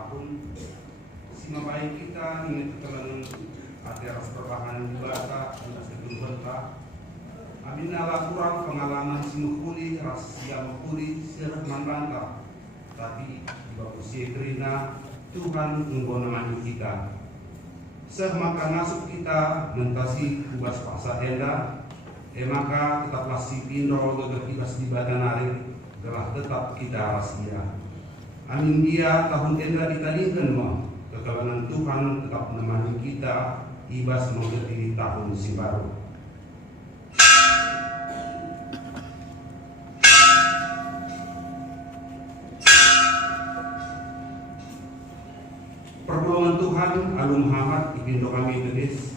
tahun simabai kita ingin ketelangan atas perbahanan bata atas kedua amin ala kurang pengalaman simukuli rahasia mukuli serah mandangka tapi di bakusi kerina Tuhan menggunakan kita semaka nasib kita mentasi kubas paksa enda maka tetaplah si pindro gagah kibas di badanari gelah tetap kita rahasia amin dia tahun enda ditalingkan mo kekawanan Tuhan tetap menemani kita ibas mengerti tahun si baru. Pertolongan Tuhan Alu Muhammad ipindo kami tulis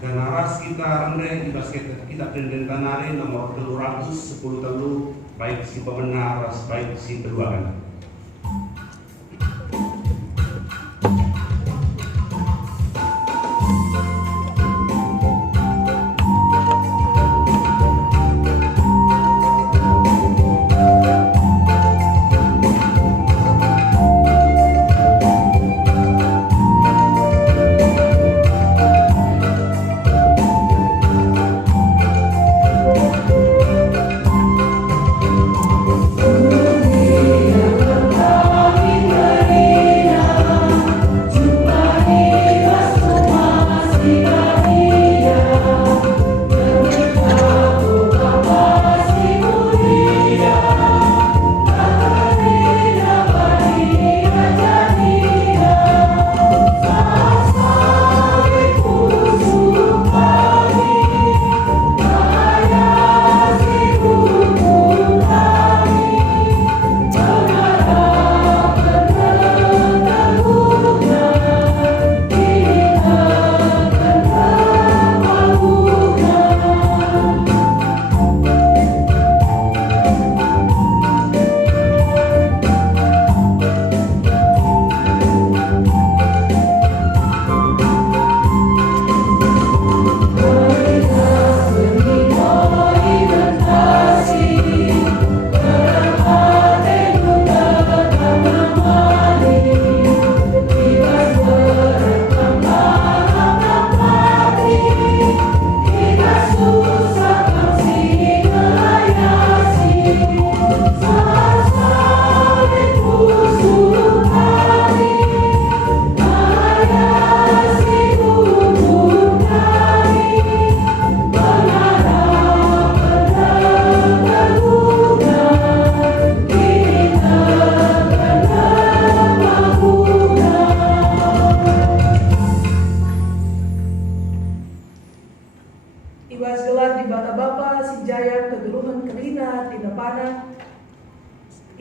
dan aras kita rendah ibas kita tenden tanare nomor 310 telu baik si pemenang aras baik si kedua kan.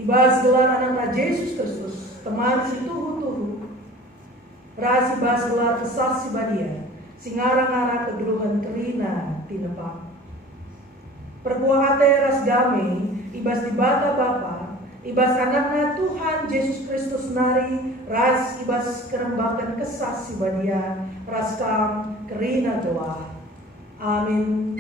Ibas gelar anak Yesus Kristus, teman si tuhu-tuhu. Rasi bas gelar kesah si badia, singarang-arang kegeluhan kerina tinepak. Perbuah hati ras damai, ibas dibata Bapa, ibas anaknya Tuhan Yesus Kristus nari, ras ibas kerembakan kesah si badia, ras kam kerina doa. Amin.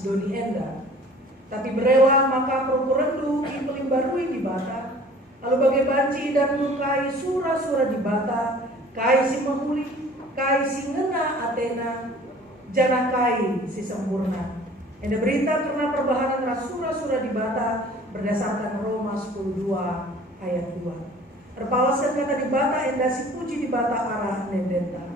Doni enda, tapi berela maka prokurendu ipeling barui di bata, lalu bagai banci dan lukai sura-sura di bata, kai si mahuli, kai si ngena Athena, jana kai si sempurna. Enda berita karena perbahanan sura-sura di bata berdasarkan Roma 10:2 ayat 2. Erpalasan kata di bata enda si puji di bata arah nendenta.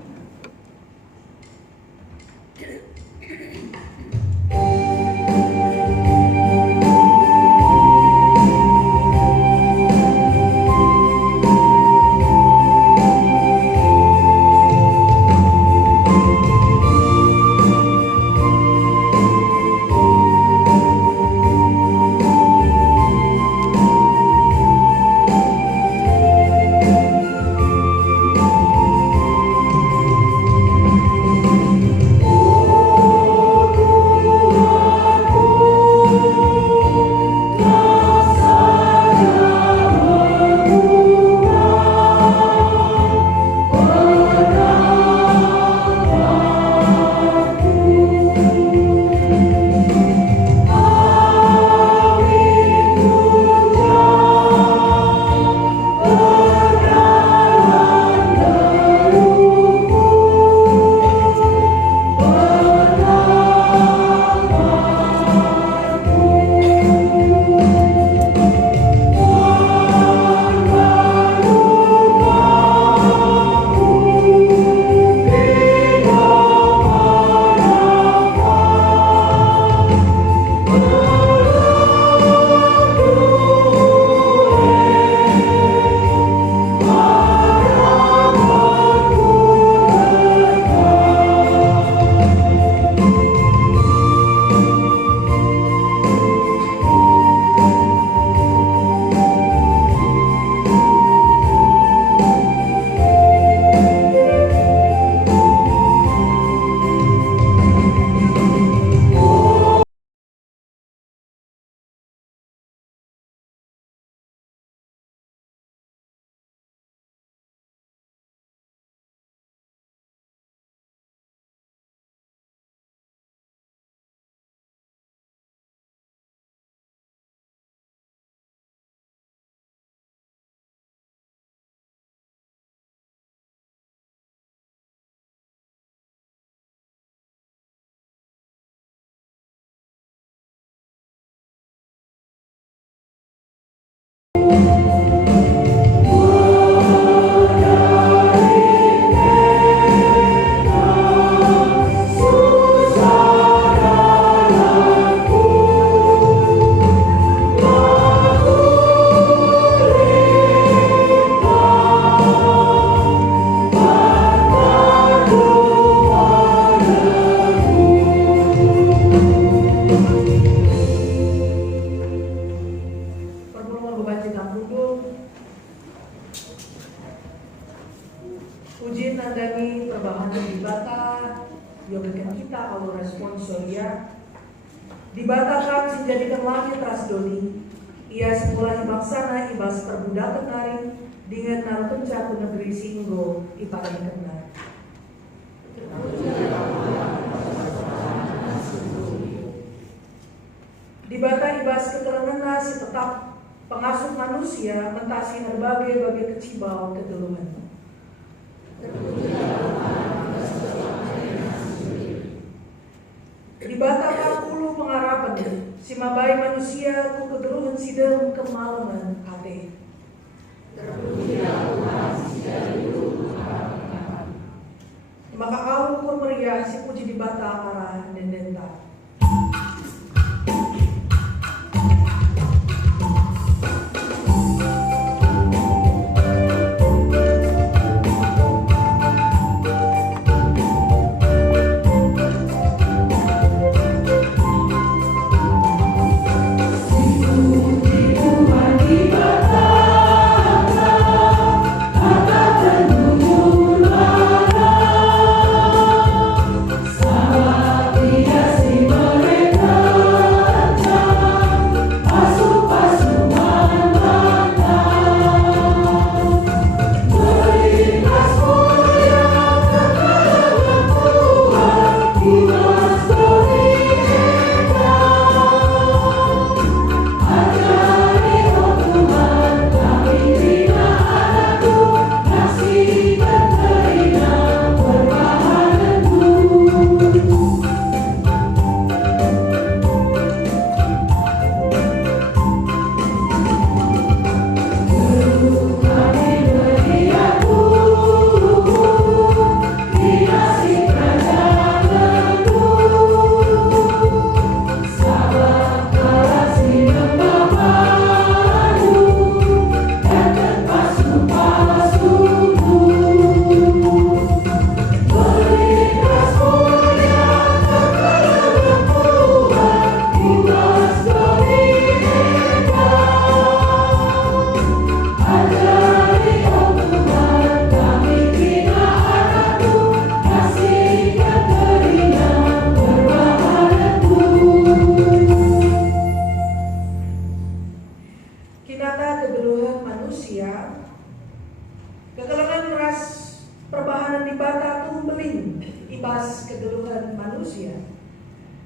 Puji nandani perbahanan di bata, yogakan kita Allah responsoria. Di bata kan sinjadikan langit rasdoni, ia semula hibaksana ibas perbudakan nari, dengan narutunca ku negeri singgo iparai kenar. Di bata ibas keterangan si tetap pengasuh manusia mentasi berbagai kecibau keteluhan. Di bata kapulu pengharapan si mabai manusia ku kegeluhan sidem kemalaman ate. Maka aku meriah si puji di bata arah dan denta.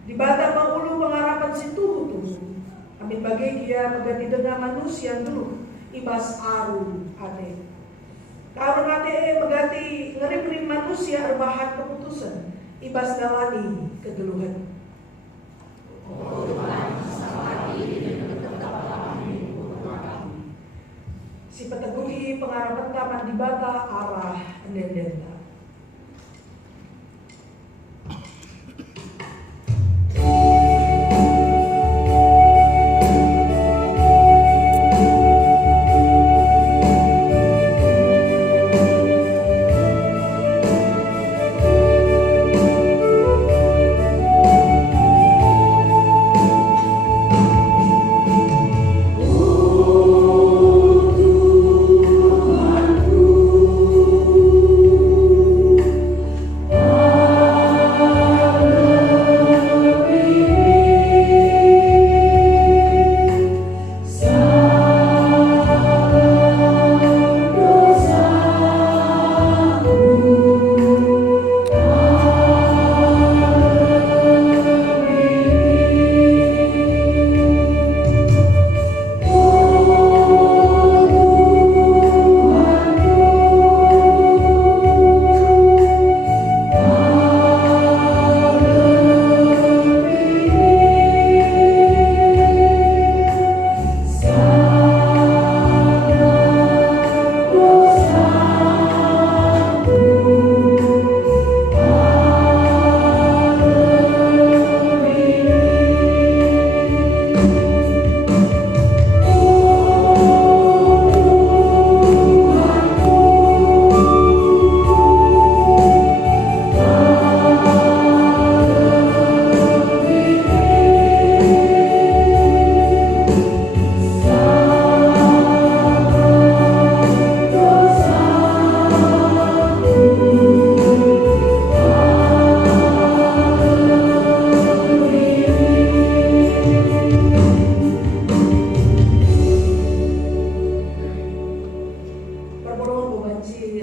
Di bata pangulu pengharapan si tuhu amin bagi dia megati dengan manusia dulu ibas aru ate. Karung ate megati ngerim manusia erbahan keputusan ibas dalani kegeluhan. Si peteguhi pengharapan taman di bata arah endendenta.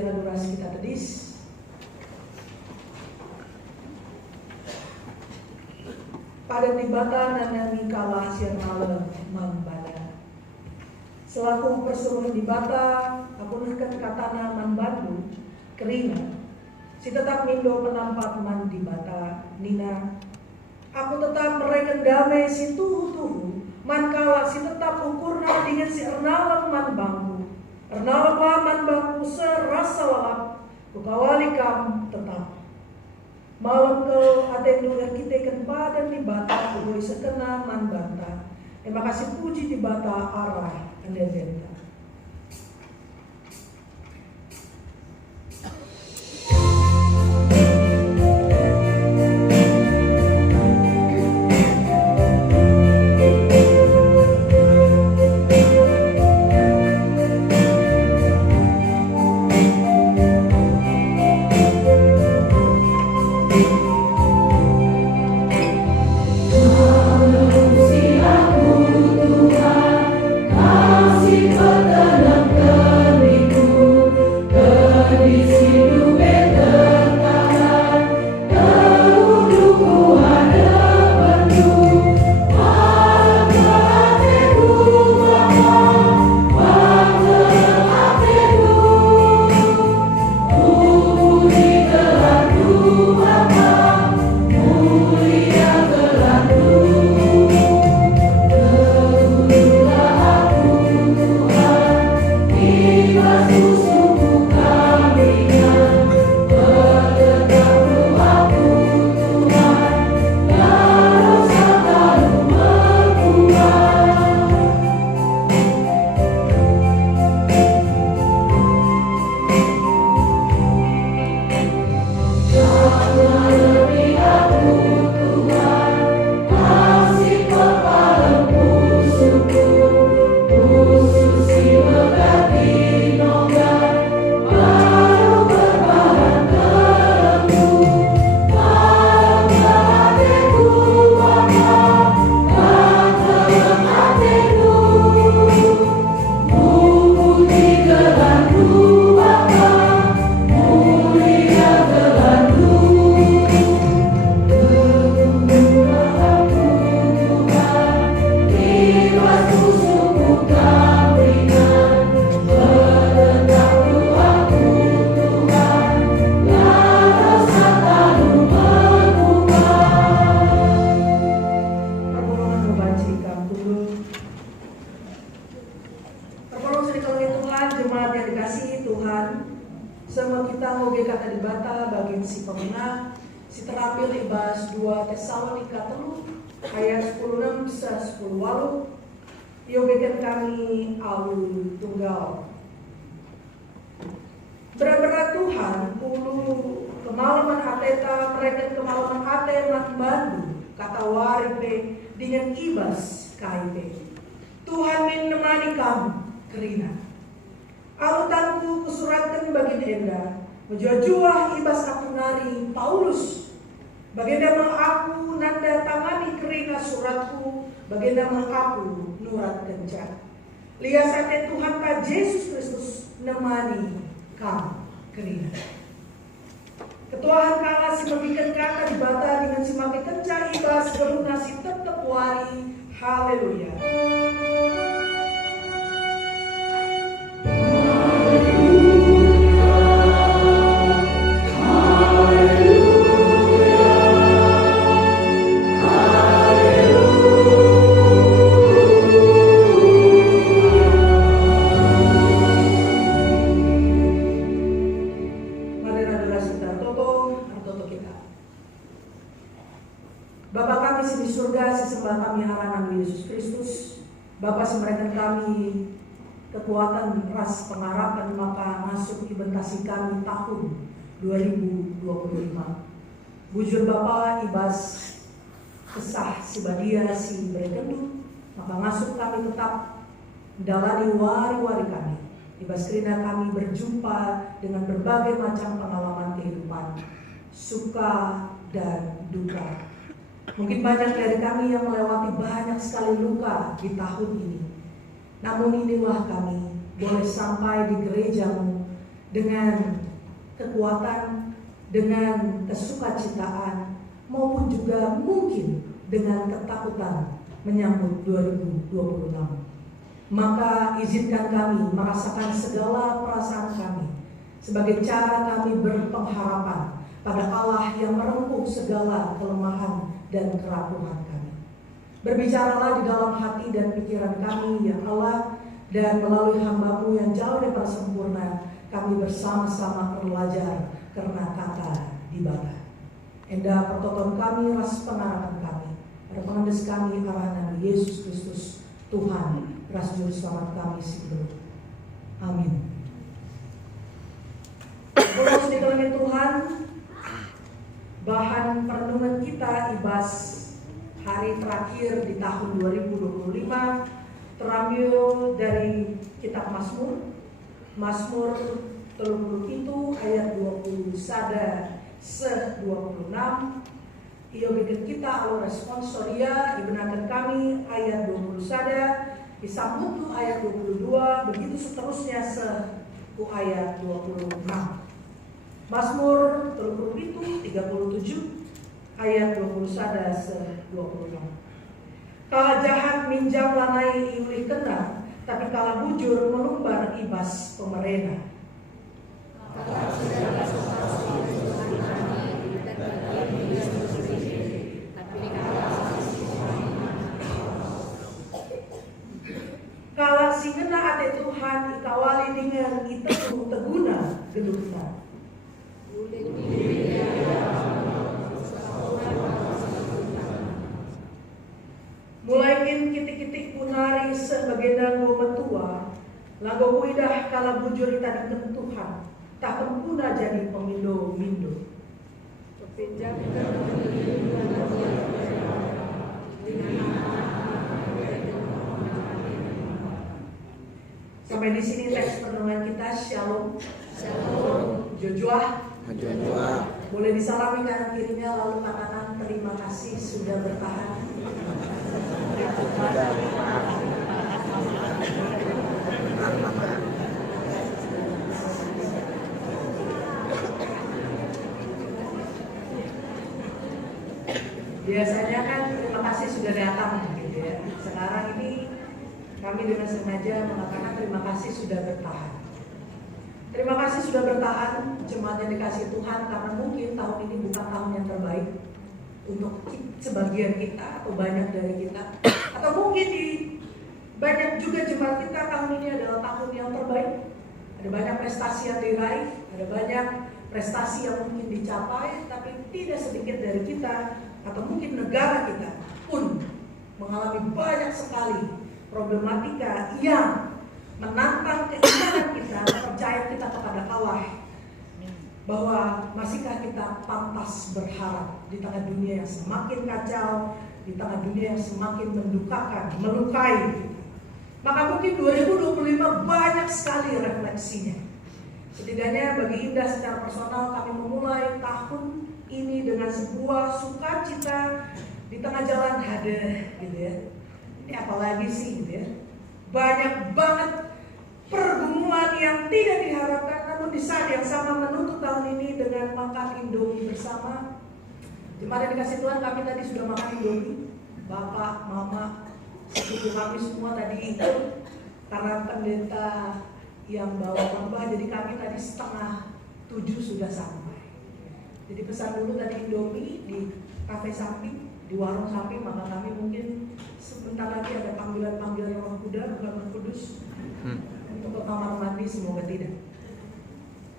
marilah durasi kita tedis. Pada tibatan nanami kala siang malam membada. Selaku persuruhan di bata, aku nahkan katana manbandu, kerina. Si tetap mindo penampat man di bata, nina. Aku tetap mereken damai si tuhu-tuhu, man kala si tetap ukurna dengan si ernalam man bangku. Ernalam man bangku serasa walap, kukawali kam tetap. Malam ke atendu kita padan di bata, kuwi sekena man banta. Terima kasih puji di bata arah Andeventa. Berat-berat Tuhan, ulu kemalaman ateta, mereka kemalaman ate mat bandu, kata waripe dengan ibas kaipe. Tuhan menemani kamu, kerina. Alutanku kusuratkan bagi enda, menjua-jua ibas aku nari Paulus. Baginda aku nanda tangani kerina suratku, baginda aku nurat kencan. Liasate Tuhan ka Yesus Kristus nemani kamu kerina. Ketuahan kala si membikin kata di bata dengan si makin kencang ibas beruna si tetep wari. Haleluya. Bapa semerakan kami kekuatan ras pengharapan maka masuk ibentasi kami tahun 2025. Bujur Bapa ibas kesah si badia si berekendu maka masuk kami tetap dalani wari-wari kami. Ibas kerina kami berjumpa dengan berbagai macam pengalaman kehidupan, suka dan duka. Mungkin banyak dari kami yang melewati banyak sekali luka di tahun ini. Namun inilah kami boleh sampai di gerejamu dengan kekuatan, dengan kesukacitaan, maupun juga mungkin dengan ketakutan menyambut 2026. Maka izinkan kami merasakan segala perasaan kami sebagai cara kami berpengharapan pada Allah yang merengkuh segala kelemahan dan kerapuhan kami. Berbicaralah di dalam hati dan pikiran kami, ya Allah, dan melalui hamba-Mu yang jauh daripada sempurna, kami bersama-sama belajar karena kata dibata. Endah pertoton kami, ras pengharapan kami, pada pengendes kami arah Nabi Yesus Kristus, Tuhan, ras juru selamat kami sikdul. Amin. Terus dikelilingi Tuhan, bahan perenungan kita IBAS hari terakhir di tahun 2025 terambil dari kitab Mazmur 30 ayat 20 sada se-26. Ia bikin kita alo responsoria dibenarkan kami ayat 20 sada disambut tu ayat 22 begitu seterusnya se-ku ayat 26. Mazmur 37 ayat 20 sada se-26. Kala jahat minjam lanai iulih kena, tapi kala bujur melumbar ibas pemerena. Kala singena ate Tuhan ikawali dengan iteku teguna gedukna. Mulaikin kitik-kitik punari sebagainya metua, lagu kuidah kala bujur ita dikentuhan, tak kempuna jadi pemindo-mindo. Sampai di sini teks perenungan kita. Shalom. Shalom. Jojoah. Boleh disalami kanan kirinya lalu katakan terima kasih sudah bertahan. Biasanya kan terima kasih sudah datang gitu ya. Sekarang ini kami dengan sengaja mengatakan terima kasih sudah bertahan. Terima kasih sudah bertahan jemaat yang dikasih Tuhan, karena mungkin tahun ini bukan tahun yang terbaik untuk sebagian kita atau banyak dari kita, atau mungkin di banyak juga jemaat kita tahun ini adalah tahun yang terbaik. Ada banyak prestasi yang diraih, ada banyak prestasi yang mungkin dicapai, tapi tidak sedikit dari kita atau mungkin negara kita pun mengalami banyak sekali problematika yang menantang keimanan kita, percaya kita kepada Allah, bahwa masihkah kita pantas berharap di tengah dunia yang semakin kacau, di tengah dunia yang semakin mendukakan, melukai kita. Maka mungkin 2025 banyak sekali refleksinya. Setidaknya bagi Indah secara personal, kami memulai tahun ini dengan sebuah sukacita di tengah jalan hadir, gitu ya. Ini apalagi sih, gitu ya. Banyak banget pergumulan yang tidak diharapkan, namun di saat yang sama menutup tahun ini dengan makan Indomie bersama. Jemaat yang dikasih Tuhan, kami tadi sudah makan Indomie. Bapak, Mama, sepupu kami semua tadi ikut karena pendeta yang bawa khotbah, jadi kami tadi 6:30 sudah sampai. Jadi pesan dulu tadi Indomie di kafe samping, di warung samping, maka kami mungkin sebentar lagi ada panggilan-panggilan Roh Kuda, bukan Roh Kudus, untuk ke kamar mandi, semoga tidak.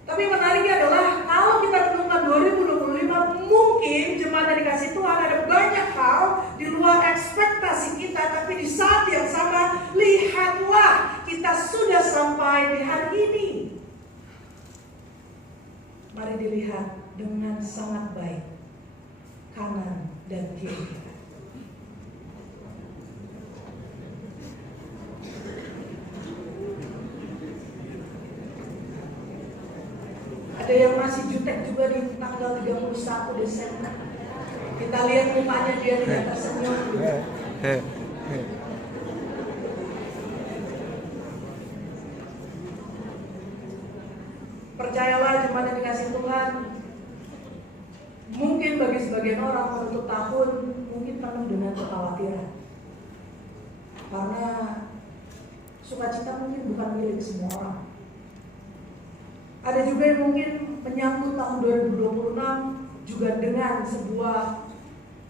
Tapi menariknya adalah kalau kita renungkan 2025, mungkin jemaat yang dikasih Tuhan ada banyak hal di luar ekspektasi kita, tapi di saat yang sama lihatlah kita sudah sampai di hari ini. Mari dilihat dengan sangat baik kanan dan kiri kita. Ada yang masih jutek juga di tanggal 31 Desember. Kita lihat mukanya dia tidak tersenyum. Percayalah jemaat yang dikasih Tuhan, mungkin bagi sebagian orang menutup tahun mungkin penuh dengan kekhawatiran. Karena sukacita mungkin bukan milik semua orang. Ada juga yang mungkin menyambut tahun 2026 juga dengan sebuah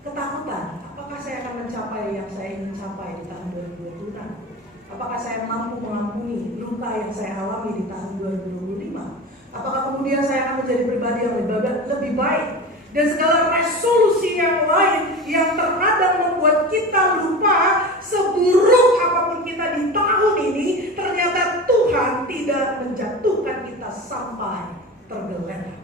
ketakutan. Apakah saya akan mencapai yang saya ingin capai di tahun 2026? Apakah saya mampu mengampuni luka yang saya alami di tahun 2025? Apakah kemudian saya akan menjadi pribadi yang lebih baik? Dan segala resolusi yang lain yang terkadang membuat kita lupa, seburuk apapun kita di tahun ini, ternyata Tuhan tidak menjatuhkan kita sampai tergeletak.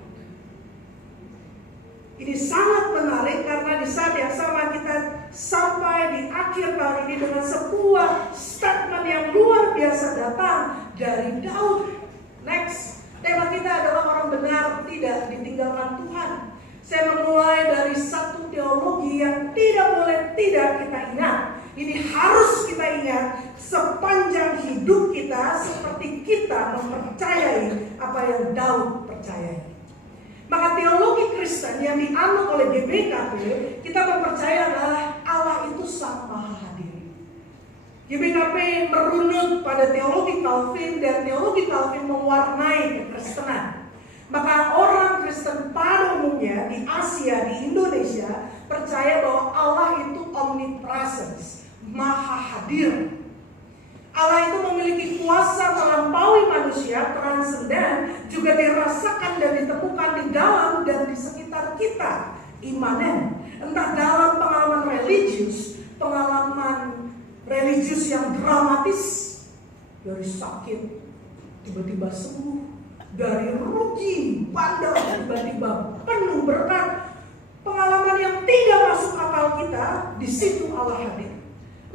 Ini sangat menarik karena di saat yang sama kita sampai di akhir tahun ini dengan sebuah statement yang luar biasa datang dari Daud. Next, tema kita adalah orang benar tidak ditinggalkan Tuhan. Saya memulai dari satu teologi yang tidak boleh tidak kita ingat. Ini harus kita ingat sepanjang hidup kita, seperti kita mempercayai apa yang Daud percayai. Maka teologi Kristen yang dianut oleh GBKP, kita mempercayai adalah Allah itu Sang Maha Hadir. GBKP merunut pada teologi Calvin, dan teologi Calvin mewarnai kekristenan. Maka orang Kristen pada umumnya di Asia, di Indonesia, percaya bahwa Allah itu omnipresence, Maha Hadir. Allah itu memiliki kuasa melampaui manusia, transenden, juga dirasakan dan ditemukan di dalam dan di sekitar kita, imanen. Entah dalam pengalaman religius yang dramatis, dari sakit tiba-tiba sembuh, dari rugi bandar tiba-tiba penuh berkat, pengalaman yang tidak masuk akal kita, di situ Allah hadir.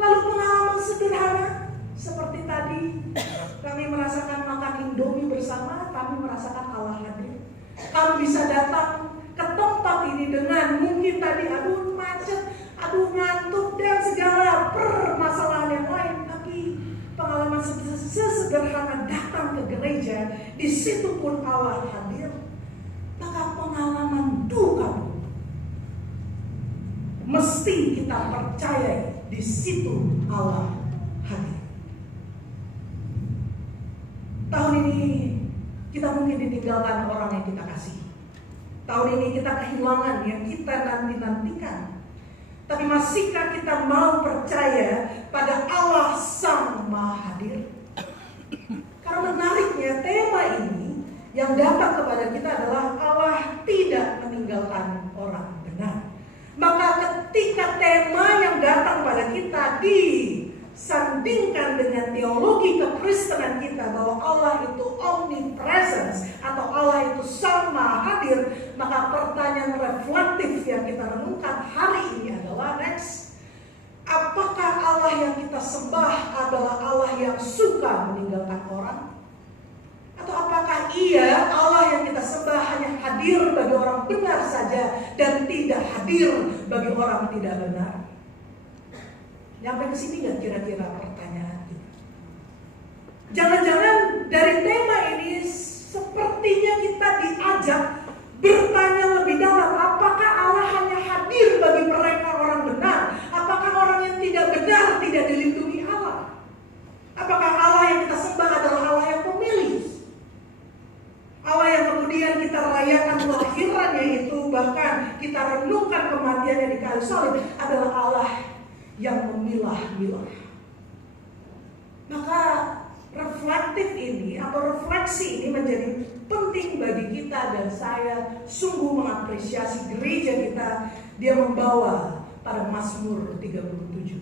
Lalu pengalaman sederhana seperti tadi, kami merasakan makan Indomie bersama, kami merasakan Allah hadir. Kami bisa datang ke tempat ini dengan mungkin tadi aduh macet, aduh ngantuk dan segala permasalahan yang lain, tapi pengalaman sesederhana datang ke gereja, di situ pun Allah hadir. Maka pengalaman duka mesti kita percaya di situ Allah hadir. Tahun ini kita mungkin ditinggalkan orang yang kita kasih. Tahun ini kita kehilangan yang kita nanti-nantikan. Tapi masihkah kita mau percaya pada Allah Sang Maha Hadir? Karena menariknya tema ini yang datang kepada kita adalah Allah tidak meninggalkan orang benar. Maka ketika tema yang datang pada kita disandingkan dengan teologi kekristenan kita bahwa Allah itu omnipresence atau Allah itu Sang Maha Hadir, maka pertanyaan reflektif yang kita renungkan hari ini adalah next, apakah Allah yang kita sembah adalah Allah yang suka meninggalkan orang? Atau apakah iya Allah yang kita sembah hanya hadir bagi orang benar saja dan tidak hadir bagi orang tidak benar? Sampai ke sini nggak kira-kira pertanyaan kita? Jangan-jangan dari tema ini sepertinya kita diajak bertanya lebih dalam, apakah Allah hanya hadir bagi mereka orang benar? Apakah orang yang tidak benar tidak dilindungi Allah? Apakah Allah yang kita sembah adalah Allah yang pemilih? Allah yang kemudian kita rayakan kelahirannya itu, bahkan kita renungkan kematiannya di kayu salib, adalah Allah yang memilah-milah. Maka reflektif ini atau refleksi ini menjadi penting bagi kita, dan saya sungguh mengapresiasi gereja kita, dia membawa pada Mazmur 37.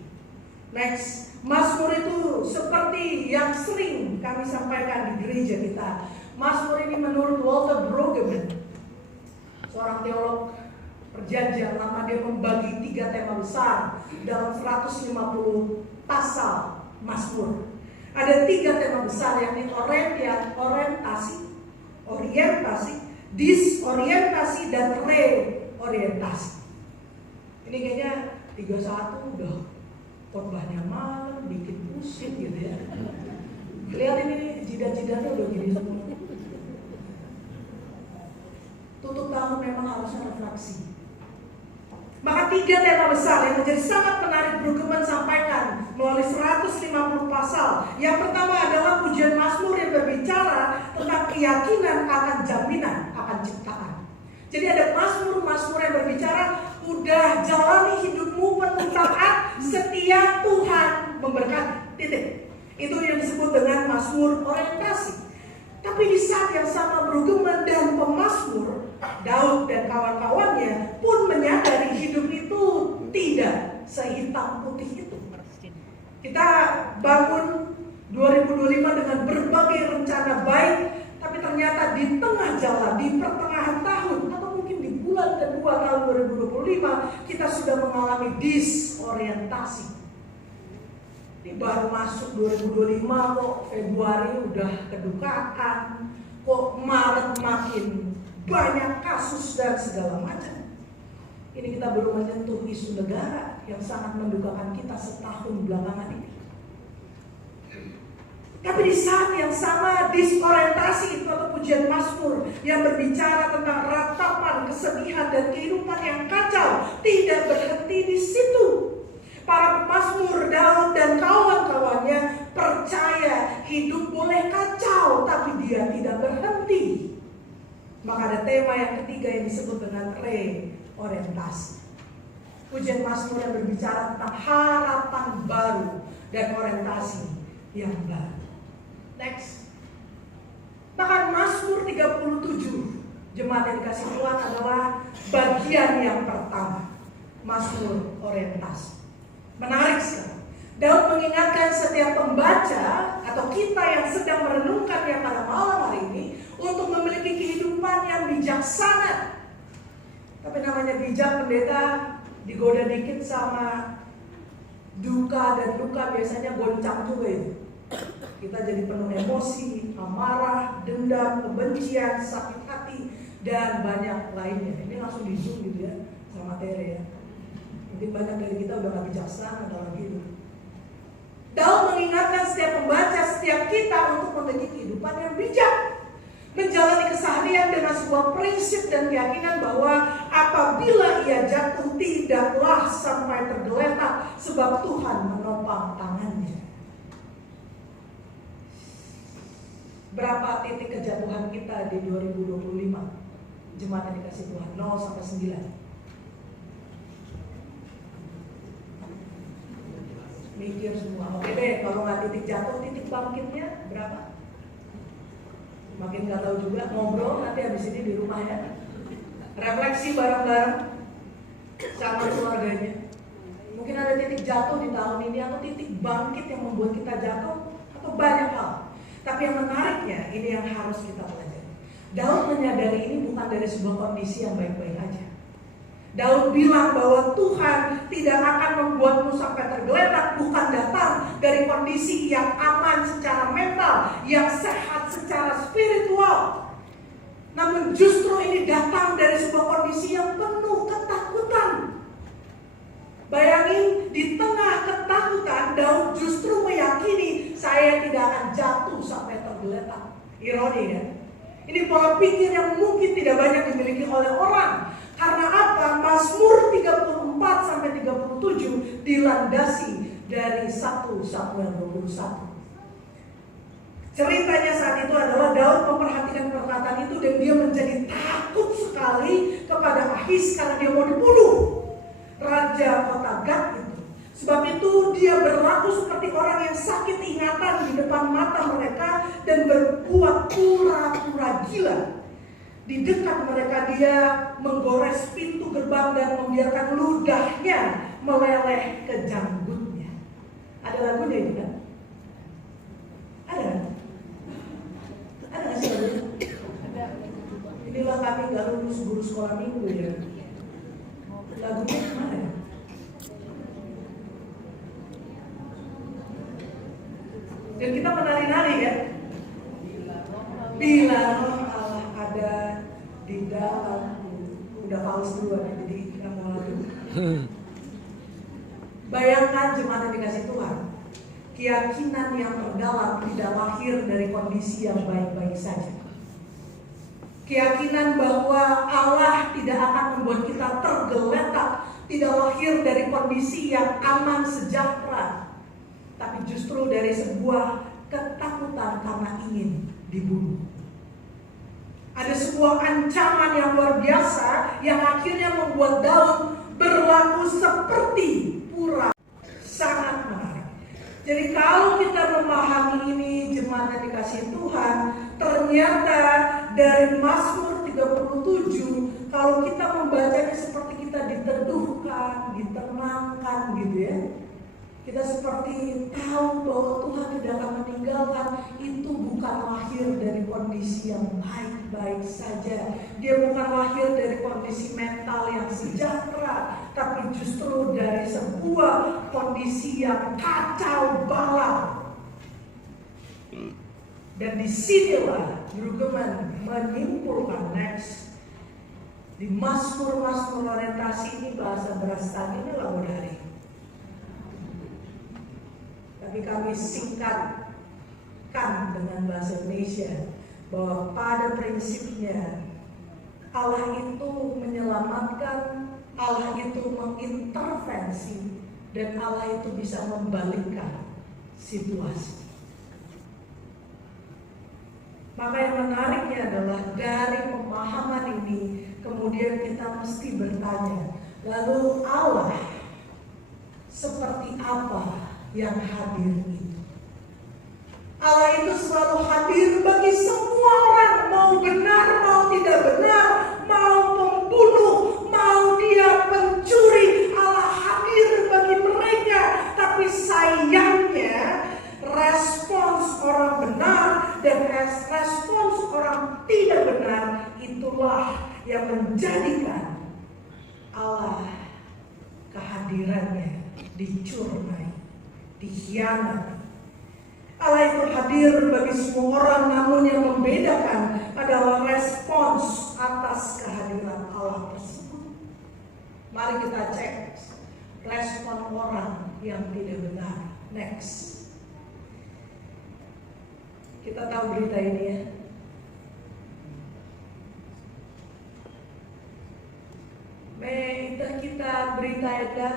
Next, Mazmur itu seperti yang sering kami sampaikan di gereja kita. Mazmur ini menurut Walter Brueggemann, seorang teolog Perjanjian Lama, dia membagi 3 tema besar dalam 150 pasal Mazmur. Ada 3 tema besar, yakni orientasi, disorientasi, dan reorientasi. Ini kayaknya 31 udah khotbahnya malam, bikin pusing gitu ya. Lihat ini jidat-jidatnya udah gini semua. tutup tahun memang harusnya refleksi. Maka 3 tema besar yang menjadi sangat menarik Brueggemann sampaikan melalui 150 pasal. Yang pertama adalah pujian Mazmur yang berbicara tentang keyakinan akan jaminan akan ciptaan. Jadi ada Mazmur yang berbicara, udah jalani hidupmu penuh taat, setia, Tuhan memberkati. Titik. Itu yang disebut dengan Mazmur orientasi. Tapi di saat yang sama Brueggemann dan pemazmur Daud dan kawan-kawannya pun menyadari hidup itu tidak sehitam putih itu. Kita bangun 2025 dengan berbagai rencana baik, tapi ternyata di tengah jalan, di pertengahan tahun, atau mungkin di bulan kedua tahun 2025, kita sudah mengalami disorientasi. Ini baru masuk 2025 kok Februari udah kedukaan, kok Maret makin banyak kasus dan segala macam. Ini kita baru menyentuh isu negara yang sangat mendukakan kita setahun belakangan ini. Tapi di saat yang sama disorientasi itu atau pujian Mazmur yang berbicara tentang ratapan, kesedihan dan kehidupan yang kacau tidak berhenti di situ. Para pemazmur Daud dan kawan-kawannya percaya hidup boleh kacau, tapi dia tidak berhenti. Maka ada tema yang ketiga yang disebut dengan reorientasi. Pujian Mazmur yang berbicara tentang harapan baru dan orientasi yang baru. Next. Bahkan Mazmur 37 jemaat yang dikasih Tuhan adalah bagian yang pertama, Mazmur orientasi. Menarik sekali. Daud mengingatkan setiap pembaca atau kita yang sedang merenungkannya pada malam hari ini untuk memiliki kehidupan yang bijaksana. Tapi namanya bijak, pendeta, digoda dikit sama duka dan luka biasanya goncang juga itu. Kita jadi penuh emosi, amarah, dendam, kebencian, sakit hati, dan banyak lainnya. Ini langsung di zoom gitu ya, sama Tere ya. Mungkin banyak dari kita udah gak bijaksana dalam hidup. Daud mengingatkan setiap pembaca, setiap kita untuk memiliki kehidupan yang bijak. Menjalani keseharian dengan sebuah prinsip dan keyakinan bahwa apabila ia jatuh tidaklah sampai tergeletak sebab Tuhan menopang tangannya. Berapa titik kejatuhan kita di 2025? Jemaat yang dikasih Tuhan 0 sampai 9. Mikir semua. Oke deh, kalau nggak titik jatuh, titik bangkitnya berapa? Makin nggak tahu juga. Ngobrol nanti habis ini di rumah ya. Refleksi bareng-bareng sama keluarganya. Mungkin ada titik jatuh di tahun ini atau titik bangkit yang membuat kita jatuh atau banyak hal. Tapi yang menariknya, ini yang harus kita pelajari. Daud menyadari ini bukan dari sebuah kondisi yang baik-baik aja. Daud bilang bahwa Tuhan tidak akan membuatmu sampai tergeletak, bukan datang dari kondisi yang aman secara mental, yang sehat secara spiritual. Namun justru ini datang dari sebuah kondisi yang penuh ketakutan. Bayangin, di tengah ketakutan, Daud justru meyakini saya tidak akan jatuh sampai tergeletak. Ironi ya. Ini pola pikir yang mungkin tidak banyak dimiliki oleh orang. Karena apa? Mazmur 34 sampai 37 dilandasi dari 1 Samuel 21. Ceritanya saat itu adalah Daud memperhatikan perkataan itu dan dia menjadi takut sekali kepada Ahis karena dia mau dibunuh. Raja kota Gat itu. Sebab itu dia berlaku seperti orang yang sakit ingatan di depan mata mereka dan berbuat pura-pura gila. Di dekat mereka dia menggores pintu gerbang dan membiarkan ludahnya meleleh ke janggutnya. Ada lagunya itu kan? Ada kan? Ada nggak sih lagunya? Ada. Inilah kami nggak lulus guru sekolah minggu ya. Lagunya gimana ya? Dan kita menari-nari ya. Bila roh Allah ada di dalamku. Udah paus duluan ya, jadi kita mau lalu. Bayangkan jemaat yang dikasih Tuhan, keyakinan yang terdalam tidak lahir dari kondisi yang baik-baik saja. Keyakinan bahwa Allah tidak akan membuat kita tergeletak, tidak lahir dari kondisi yang aman sejahtera, tapi justru dari sebuah ketakutan karena ingin dibunuh. Ada sebuah ancaman yang luar biasa yang akhirnya membuat Daud berlaku seperti pura. Sangat menarik. Jadi kalau kita memahami ini, jemaat yang dikasihi Tuhan, ternyata dari Mazmur 37, kalau kita membacanya seperti kita diteduhkan, ditenangkan gitu ya. Kita seperti tahu bahwa Tuhan tidak akan meninggalkan. Itu bukan lahir dari kondisi yang baik-baik saja. Dia bukan lahir dari kondisi mental yang sejahtera, tapi justru dari sebuah kondisi yang kacau balau. Dan disinilah Brueggemann menyimpulkan next. Di Mazmur-Mazmur orientasi ini bahasa Brastagi ini Labodari. Tapi kami singkatkan dengan bahasa Indonesia bahwa pada prinsipnya Allah itu menyelamatkan, Allah itu mengintervensi, dan Allah itu bisa membalikkan situasi. Maka yang menariknya adalah dari pemahaman ini kemudian kita mesti bertanya, lalu Allah seperti apa yang hadir itu? Allah itu selalu hadir bagi semua orang, mau benar, mau tidak benar, mau pembunuh, mau dia pencuri, Allah hadir bagi mereka. Tapi sayangnya respons orang benar dan respons orang tidak benar itulah yang menjadikan Allah kehadirannya dicurnai, dikhianati. Allah itu hadir bagi semua orang, namun yang membedakan adalah respons atas kehadiran Allah tersebut. Mari kita cek respon orang yang tidak benar. Next. Kita tahu berita ini ya. Kita berita ada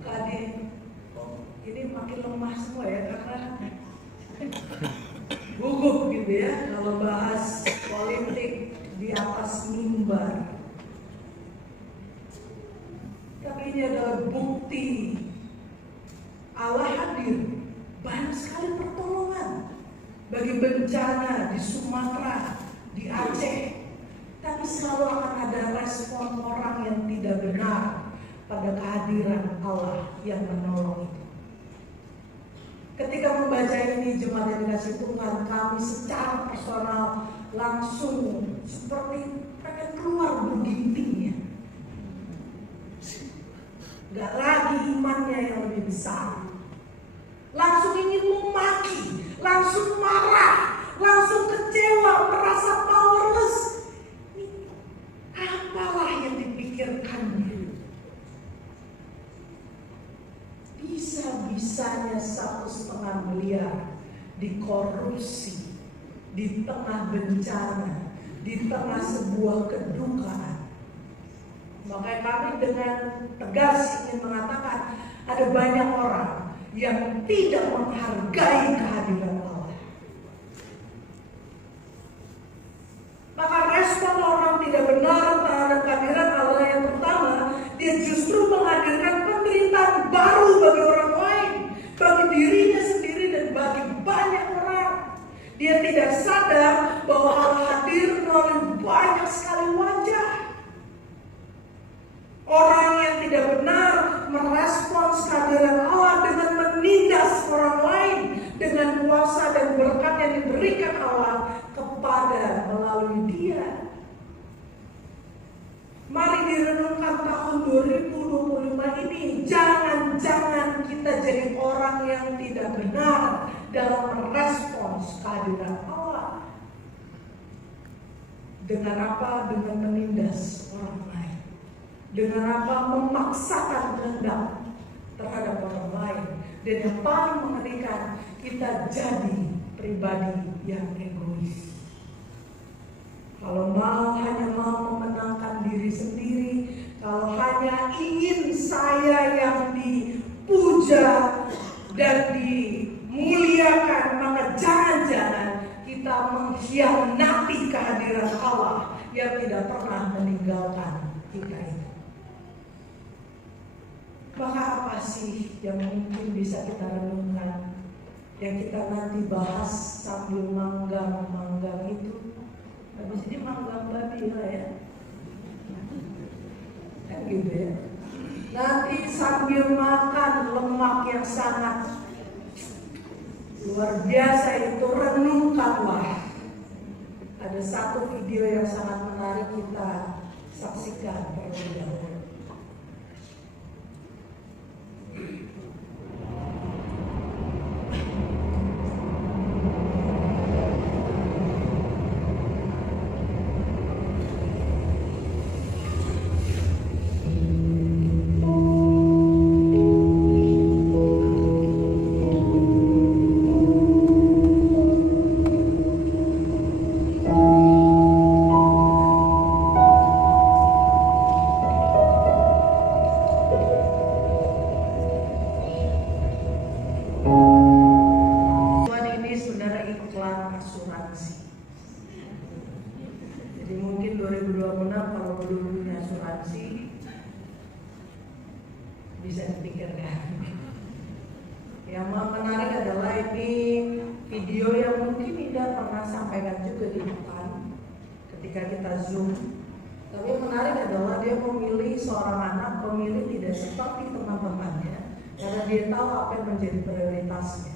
Kadin. Ini makin lemah semua ya karena gugup gitu ya kalau bahas politik di atas mimbar. Tapi ini adalah bukti Allah hadir. Banyak sekali pertolongan bagi bencana di Sumatera, di Aceh. Tapi selalu akan ada respon orang yang tidak benar pada kehadiran Allah yang menolong itu. Ketika membaca ini, jemaat yang dikasihi Tuhan, kami secara personal langsung seperti pengen keluar bergintingnya. Gak lagi imannya yang lebih besar. Langsung ingin memaki, langsung marah, langsung kecewa, merasa powerless. Apalah yang dipikirkannya? Bisa-bisanya 1,5 miliar dikorupsi di tengah bencana, di tengah sebuah kedukaan. Makanya kami dengan tegas ingin mengatakan ada banyak orang yang tidak menghargai kehadiran Allah. Maka respon orang tidak benar terhadap kehadiran Allah yang pertama, dia justru menghadirkan penderitaan baru bagi orang lain, bagi dirinya sendiri dan bagi banyak orang. Dia tidak sadar bahwa Allah hadir melalui banyak sekali wajah. Orang yang tidak benar merespons kehadiran Allah dengan menindas orang lain dengan kuasa dan berkat yang diberikan Allah kepada melalui dia. Mari direnungkan tahun 2025 ini, jangan-jangan kita jadi orang yang tidak benar dalam merespons kehadiran Allah. Dengan apa? Dengan menindas orang lain. Dengan apa? Memaksakan kehendak terhadap orang lain. Dan yang paling mengerikan, kita jadi pribadi yang egois. mengkhianati kehadiran Allah yang tidak pernah meninggalkan kita itu. Maka apa sih yang mungkin bisa kita renungkan, yang kita nanti bahas sambil manggang itu? Habis ini manggang babi lah ya, kan gitu ya. Nanti sambil makan lemak yang sangat luar biasa itu, renungkanlah. Ada satu video yang sangat menarik, kita saksikan terlebih dahulu. Jadi mungkin 2026 kalau belum punya asuransi bisa dipikirkan. Yang menarik adalah ini video yang mungkin Ida pernah sampaikan juga di depan ketika kita Zoom. Tapi yang menarik adalah dia memilih seorang anak, memilih tidak seperti teman-temannya karena dia tahu apa yang menjadi prioritasnya.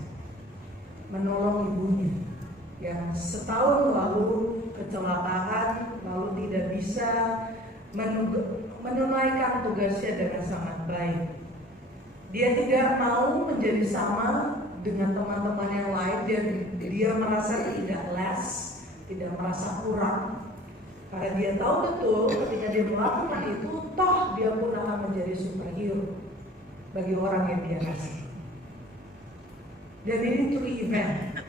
Menolong ibunya yang setahun lalu kecelakaan, lalu tidak bisa menunaikan tugasnya dengan sangat baik. Dia tidak mau menjadi sama dengan teman-teman yang lain. Dia merasa tidak less, tidak merasa kurang. Karena dia tahu betul ketika dia melakukan itu, toh dia pun akan menjadi superhero bagi orang yang dia kasih. Dan ini true event.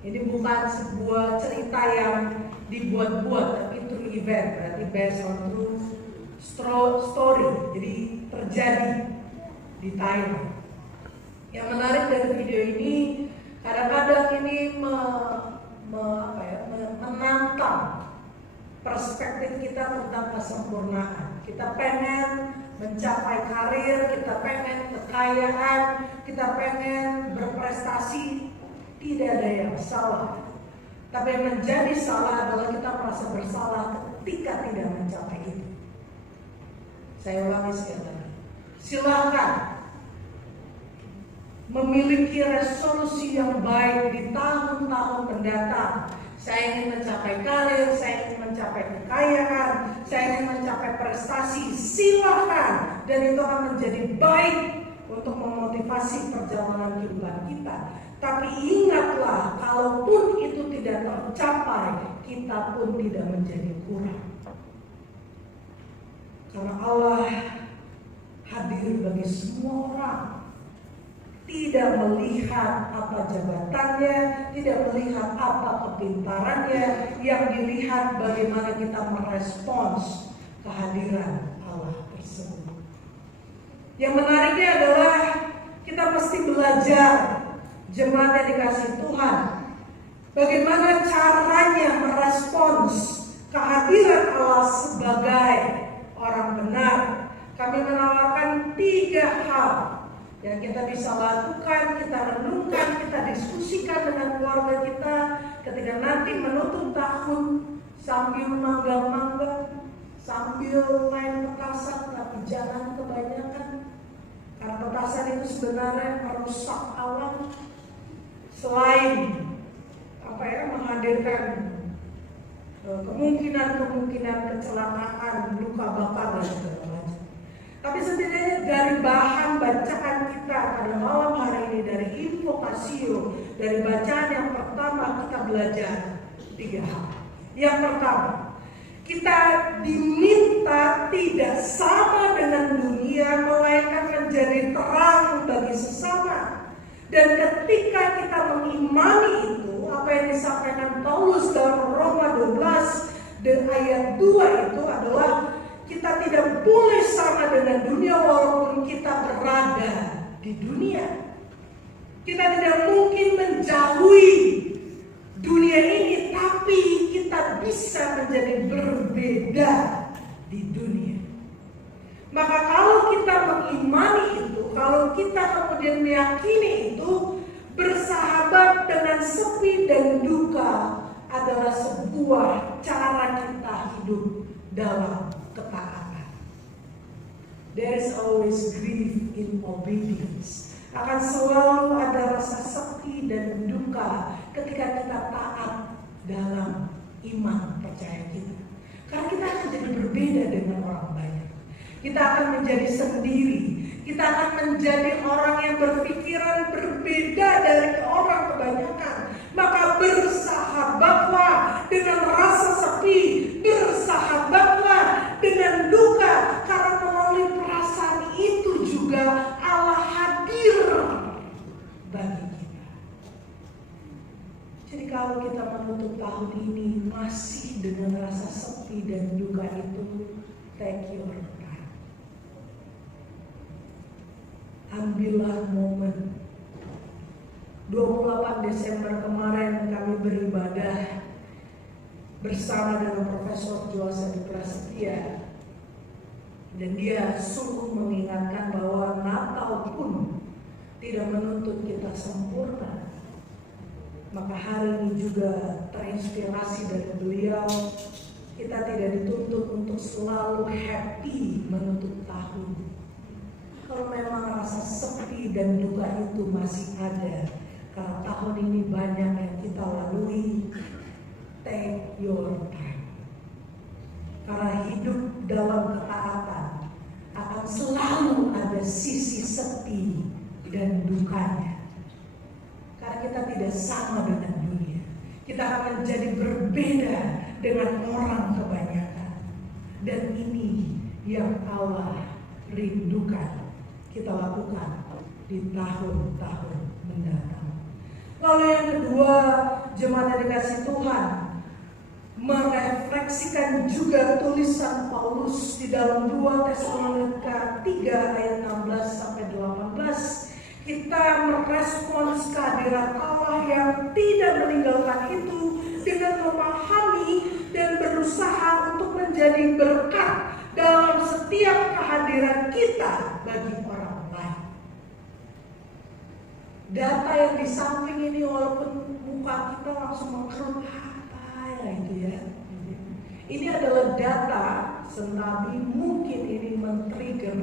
Ini bukan sebuah cerita yang dibuat-buat, tapi true event, berarti based on true story. Jadi terjadi di Thailand. Yang menarik dari video ini, kadang-kadang ini menantang perspektif kita tentang kesempurnaan. Kita pengen mencapai karir, kita pengen kekayaan, kita pengen berprestasi. Tidak ada yang salah. Tapi yang menjadi salah adalah kita merasa bersalah ketika tidak mencapai itu. Saya ulangi sekali lagi. Silakan memiliki resolusi yang baik di tahun-tahun mendatang. Saya ingin mencapai karir, saya ingin mencapai kekayaan, saya ingin mencapai prestasi. Silakan, dan itu akan menjadi baik untuk memotivasi perjalanan kehidupan kita. Tapi ingatlah, kalaupun itu tidak tercapai, kita pun tidak menjadi kurang. Karena Allah hadir bagi semua orang. Tidak melihat apa jabatannya, tidak melihat apa kepintarannya, yang dilihat bagaimana kita merespons kehadiran Allah tersebut. Yang menariknya adalah kita mesti belajar, jemaat yang dikasih Tuhan, bagaimana caranya merespons kehadiran Allah sebagai orang benar. Kami menawarkan 3 hal yang kita bisa lakukan, kita renungkan, kita diskusikan dengan keluarga kita ketika nanti menutup tahun, sambil manggang-manggang, sambil main petasan, tapi jangan kebanyakan. Karena petasan itu sebenarnya merusak alam. Selain menghadirkan kemungkinan kecelakaan, luka bakar dan segala macam. Tapi setidaknya dari bahan bacaan kita pada malam hari ini, dari info Casio, dari bacaan yang pertama, kita belajar 3 hal. Yang pertama, kita diminta tidak sama dengan dunia, melainkan menjadi terang bagi sesama. Dan ketika kita mengimani itu, apa yang disampaikan Paulus dalam Roma 12 dan ayat 2 itu adalah kita tidak boleh sama dengan dunia walaupun kita berada di dunia. Kita tidak mungkin menjauhi dunia ini, tapi menjadi berbeda di dunia. Maka kalau kita mengimani itu, kalau kita kemudian meyakini itu, bersahabat dengan sepi dan duka adalah sebuah cara kita hidup dalam ketaatan. There is always grief in obedience. Akan selalu ada rasa sepi dan duka ketika kita taat dalam iman percaya kita. Karena kita akan jadi berbeda dengan orang banyak. Kita akan menjadi sendiri. Kita akan menjadi orang yang berpikiran berbeda dari orang kebanyakan. Maka bersahabatlah dengan rasa sepi, bersahabatlah dengan duka, karena melalui perasaan itu juga Allah hadir bagi kita. Jadi kalau kita menutup tahun ini masih dengan rasa sepi dan duka itu, take your time. Ambillah momen. 28 Desember kemarin kami beribadah bersama dengan Profesor Joseph Prasetya, dan dia sungguh mengingatkan bahwa Natal pun tidak menuntut kita sempurna. Maka hari ini juga terinspirasi dari beliau, kita tidak dituntut untuk selalu happy menutup tahun. Kalau memang rasa sepi dan duka itu masih ada, karena tahun ini banyak yang kita lalui, take your time. Karena hidup dalam ketaatan akan selalu ada sisi sepi dan dukanya. Karena kita tidak sama dengan dunia. Kita akan menjadi berbeda dengan orang kebanyakan. Dan ini yang Allah rindukan kita lakukan di tahun-tahun mendatang. Lalu yang kedua, jemaat yang dikasih Tuhan, merefleksikan juga tulisan Paulus di dalam 2 Tesalonika 3 ayat 16 sampai 18. Kita merespons kehadiran Allah yang tidak meninggalkan itu dengan memahami dan berusaha untuk menjadi berkat dalam setiap kehadiran kita bagi orang lain. Data yang di samping ini walaupun muka kita langsung mengkerut, apa ya itu ya. Ini adalah data senabi, mungkin ini men-trigger,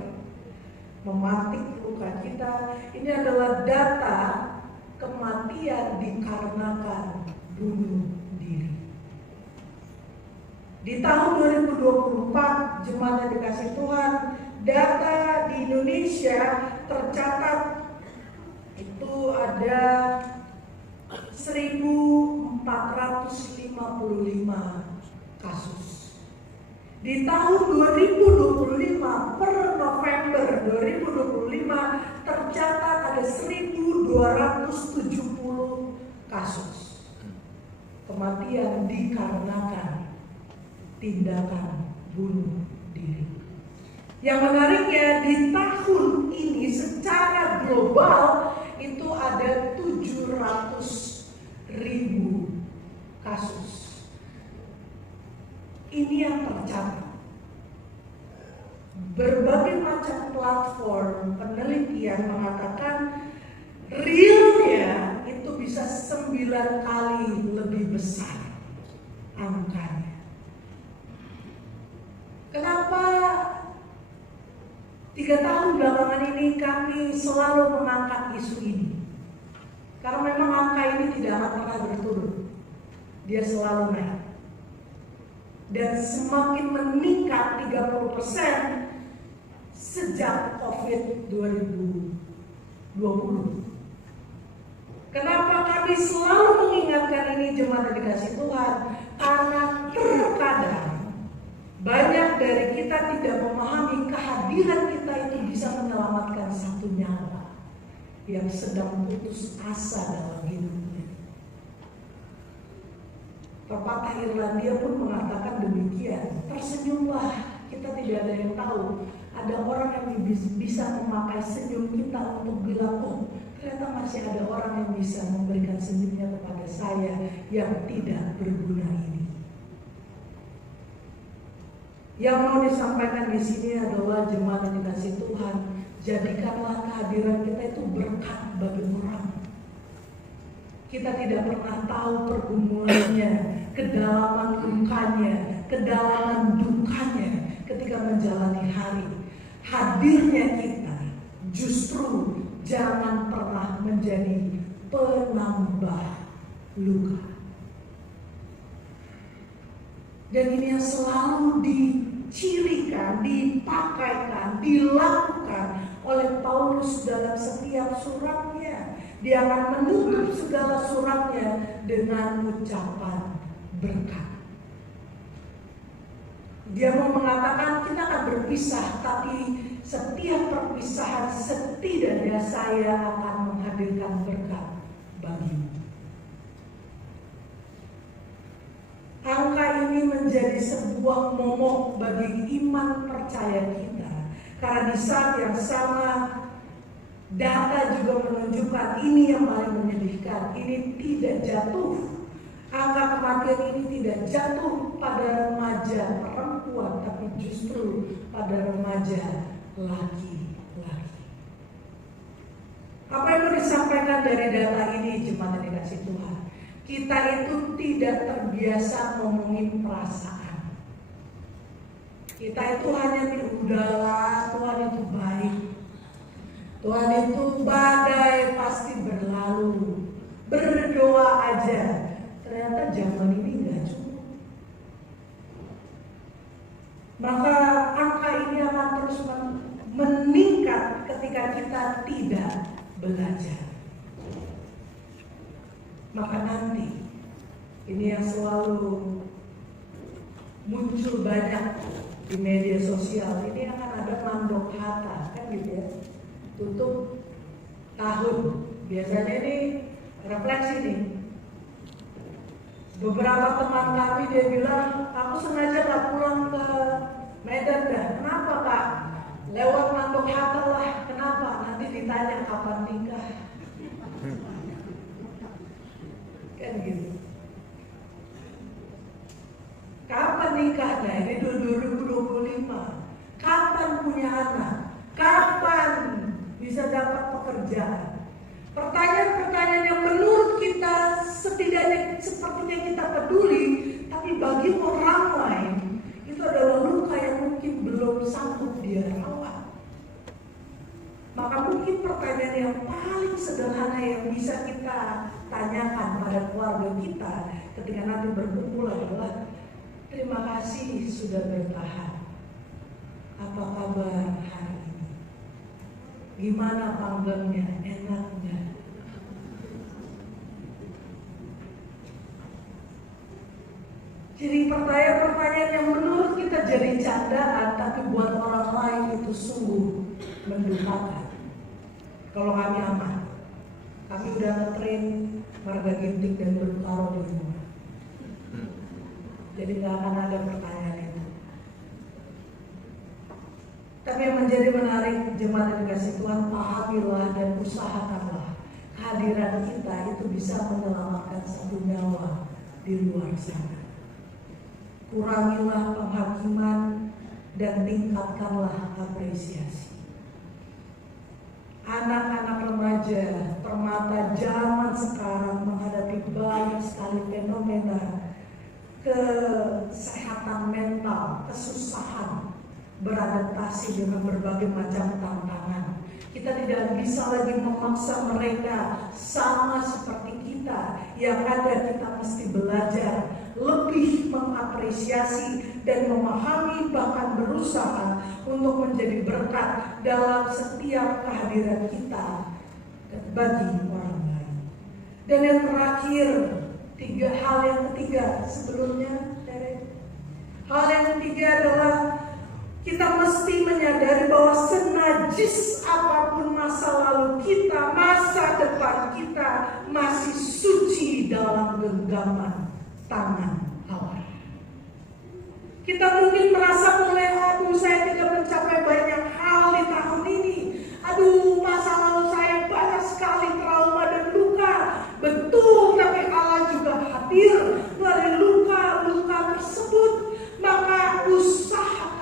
mematik luka kita. Ini adalah data kematian dikarenakan bunuh diri. Di tahun 2024, jemaat yang dikasih Tuhan, data di Indonesia tercatat itu ada 1.455 kasus. Di tahun 2025 per November 2025 tercatat ada 1.270 kasus kematian dikarenakan tindakan bunuh diri. Yang menariknya di tahun ini secara global itu ada 700.000 kasus. Ini yang tercatat. Berbagai macam platform penelitian mengatakan realnya itu bisa 9 kali lebih besar angkanya. Kenapa 3 tahun belakangan ini kami selalu mengangkat isu ini? Karena memang angka ini tidak akan pernah berturun. Dia selalu naik. Dan semakin meningkat 30% sejak COVID 2020. Kenapa kami selalu mengingatkan ini, jemaat yang dikasih Tuhan? Karena terkadang banyak dari kita tidak memahami kehadiran kita itu bisa menyelamatkan satu nyawa yang sedang putus asa dalam hidupnya. Pepatah Irlandia pun mengatakan demikian. Tersenyumlah, kita tidak ada yang tahu. Ada orang yang bisa memakai senyum kita untuk bilang, oh ternyata masih ada orang yang bisa memberikan senyumnya kepada saya yang tidak berguna ini. Yang mau disampaikan di sini adalah jemaat yang dikasih Tuhan, jadikanlah kehadiran kita itu berkat bagi orang. Kita tidak pernah tahu pergumulannya, kedalaman lukanya, kedalaman dukanya ketika menjalani hari. Hadirnya kita justru jangan pernah menjadi penambah luka. Dan ini yang selalu dicirikan, dipakaikan, dilakukan oleh Paulus dalam setiap suratnya. Dia akan menutup segala suratnya dengan ucapan berkat. Dia mau mengatakan kita akan berpisah, tapi setiap perpisahan setidaknya saya akan menghadirkan berkat bagimu. Angka ini menjadi sebuah momok bagi iman percaya kita. Karena di saat yang sama data juga menunjukkan ini yang paling menyedihkan. Ini tidak jatuh. Angka kematian ini tidak jatuh pada remaja perempuan, tapi justru pada remaja laki-laki. Apa yang mau disampaikan dari data ini, jemaat yang dikasih Tuhan? Kita itu tidak terbiasa ngomongin perasaan. Kita itu hanya udahlah, Tuhan itu baik. Tuhan itu badai pasti berlalu. Berdoa aja. Ternyata zaman ini nggak cukup. Maka angka ini akan terus meningkat ketika kita tidak belajar. Maka nanti ini yang selalu muncul banyak di media sosial, ini akan ada mandok harta, kan gitu ya, tutup tahun. Biasanya ini refleksi nih. Beberapa teman kami dia bilang, aku sengaja gak pulang ke Medan dah. Kenapa Kak? Lewat mandok harta lah. Kenapa? Nanti ditanya kapan nikah. Kan gitu. Kapan nikahnya? Ini 2025. Kapan punya anak? Kapan bisa dapat pekerjaan? Pertanyaan-pertanyaan yang menurut kita setidaknya sepertinya kita peduli, tapi bagi orang lain itu adalah luka yang mungkin belum sanggup dia rawat. Maka mungkin pertanyaan yang paling sederhana yang bisa kita tanyakan pada keluarga kita ketika nanti berkumpul adalah, terima kasih sudah bertahan. Apa kabar hari ini? Gimana panggungnya? Enak nggak? Jadi pertanyaan-pertanyaan yang menurut kita jadi candaan, tapi buat orang lain itu sungguh mendukakan. Kalau kami aman, kami udah ngetrain warga Ginting dan bertaruh di rumah. Jadi nggak akan ada pertanyaan itu. Tapi yang menjadi menarik, jemaat yang dikasih Tuhan, pahamilah dan usahakanlah kehadiran kita itu bisa menyelamatkan satu nyawa di luar sana. Kurangilah penghakiman dan tingkatkanlah apresiasi. Anak-anak remaja, permata zaman sekarang menghadapi banyak sekali fenomena kesehatan mental, kesusahan beradaptasi dengan berbagai macam tantangan. Kita tidak bisa lagi memaksa mereka sama seperti kita. Yang ada kita mesti belajar lebih mengapresiasi dan memahami, bahkan berusaha untuk menjadi berkat dalam setiap kehadiran kita bagi orang lain. Dan yang terakhir, hal yang ketiga sebelumnya, hal yang ketiga adalah kita mesti menyadari bahwa senajis apapun masa lalu kita, masa depan kita masih suci dalam genggaman tangan Allah. Kita mungkin merasa mulai, aduh saya tidak mencapai banyak hal di tahun ini. Aduh masa lalu saya banyak sekali trauma dan luka. Betul, tapi Allah juga hadir melalui luka-luka tersebut. Maka usaha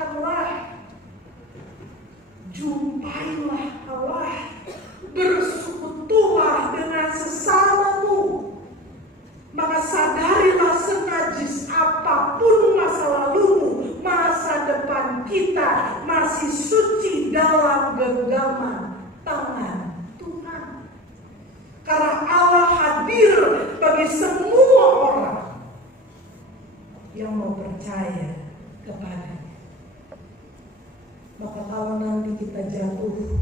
yang mau percaya kepadanya. Maka kalau nanti kita jatuh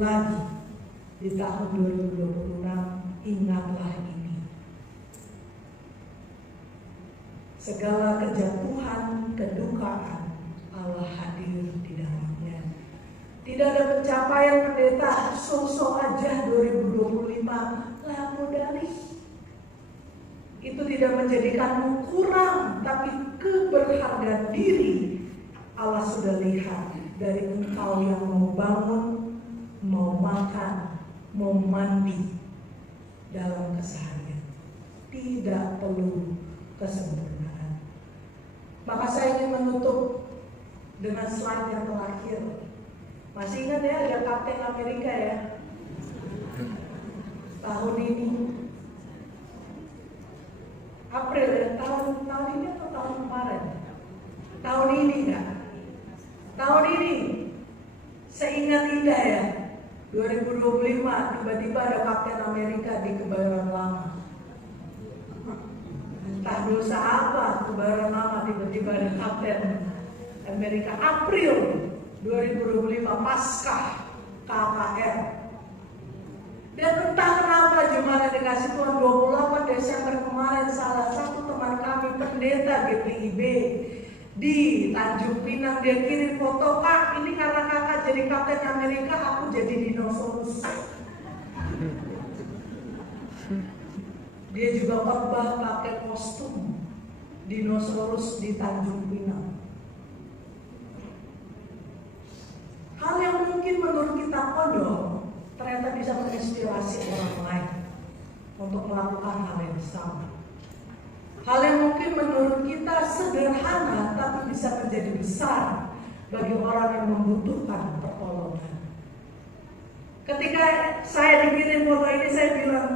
lagi di tahun 2026, ingatlah ini. Segala kejatuhan, kedukaan, Allah hadir di dalamnya. Tidak ada pencapaian pendeta sosok aja 2025 lalu dari. Itu tidak menjadikanmu kurang, tapi keberhargaan diri Allah sudah lihat dari engkau yang mau bangun, mau makan, mau mandi dalam keseharian. Tidak perlu kesempurnaan. Maka saya ingin menutup dengan slide yang terakhir. Masih ingat ya, ada Kapten Amerika ya tahun ini April ya, tahun ini atau tahun kemarin? Tahun ini kan? Tahun ini seingat indah ya, 2025 tiba-tiba ada Kapten Amerika di Kebayoran Lama. Entah dosa apa Kebayoran Lama tiba-tiba ada Kapten Amerika. April 2025 Paskah KKR. Dan entah kenapa jemaat yang dikasih Tuhan 28 Desember kemarin salah satu teman kami pendeta GPIB di Tanjung Pinang dia kirim foto, "Kak, ini karena kakak jadi Kapten Amerika, aku jadi dinosaurus." Dia juga khotbah pakai kostum dinosaurus di Tanjung Pinang. Hal yang mungkin menurut kita konyol ternyata bisa menginspirasi orang lain untuk melakukan hal yang sama. Hal yang mungkin menurut kita sederhana tapi bisa menjadi besar bagi orang yang membutuhkan pertolongan. Ketika saya dikirim foto ini, saya bilang,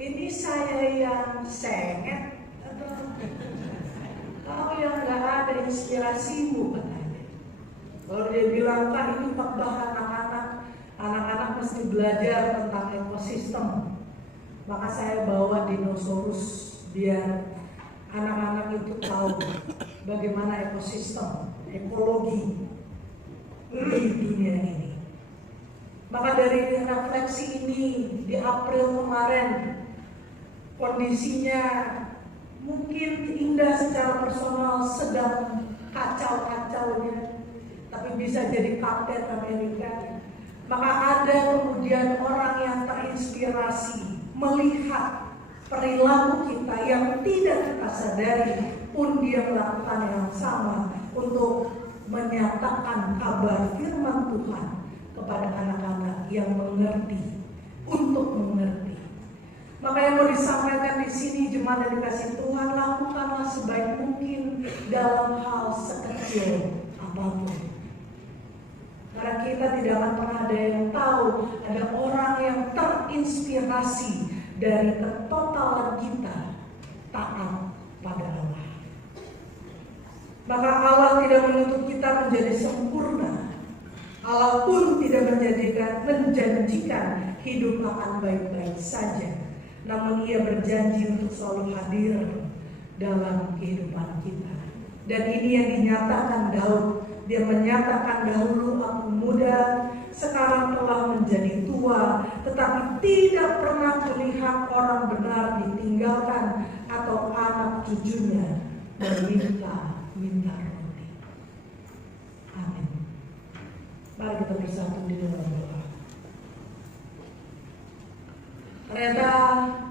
"Ini saya yang sengit atau kau yang gak ada inspirasimu?" katanya. Kalau dia bilang, "Kak, ini khotbah anak-anak mesti belajar tentang ekosistem." Maka saya bawa dinosaurus biar anak-anak itu tahu bagaimana ekosistem, ekologi di dunia ini. Maka dari refleksi ini di April kemarin, kondisinya mungkin indah secara personal, sedang kacau-kacaunya, tapi bisa jadi Kapten Amerika. Maka ada kemudian orang yang terinspirasi melihat perilaku kita yang tidak kita sadari pun dia melakukan yang sama untuk menyatakan kabar firman Tuhan kepada anak-anak yang mengerti, untuk mengerti. Maka yang mau disampaikan di sini, jemaat yang dikasih Tuhan, lakukanlah sebaik mungkin dalam hal sekecil apapun. Karena kita tidak akan pernah ada yang tahu, ada orang yang terinspirasi dari ketotalan kita taat pada Allah. Maka Allah tidak menuntut kita menjadi sempurna. Allah pun tidak menjanjikan hidup akan baik-baik saja. Namun Ia berjanji untuk selalu hadir dalam kehidupan kita. Dan ini yang dinyatakan Daud. Dia menyatakan, "Dahulu aku muda, sekarang telah menjadi tua, tetapi tidak pernah melihat orang benar ditinggalkan atau anak cucunya meminta roti." Amin. Mari kita bersatu di dalam doa. Ternyata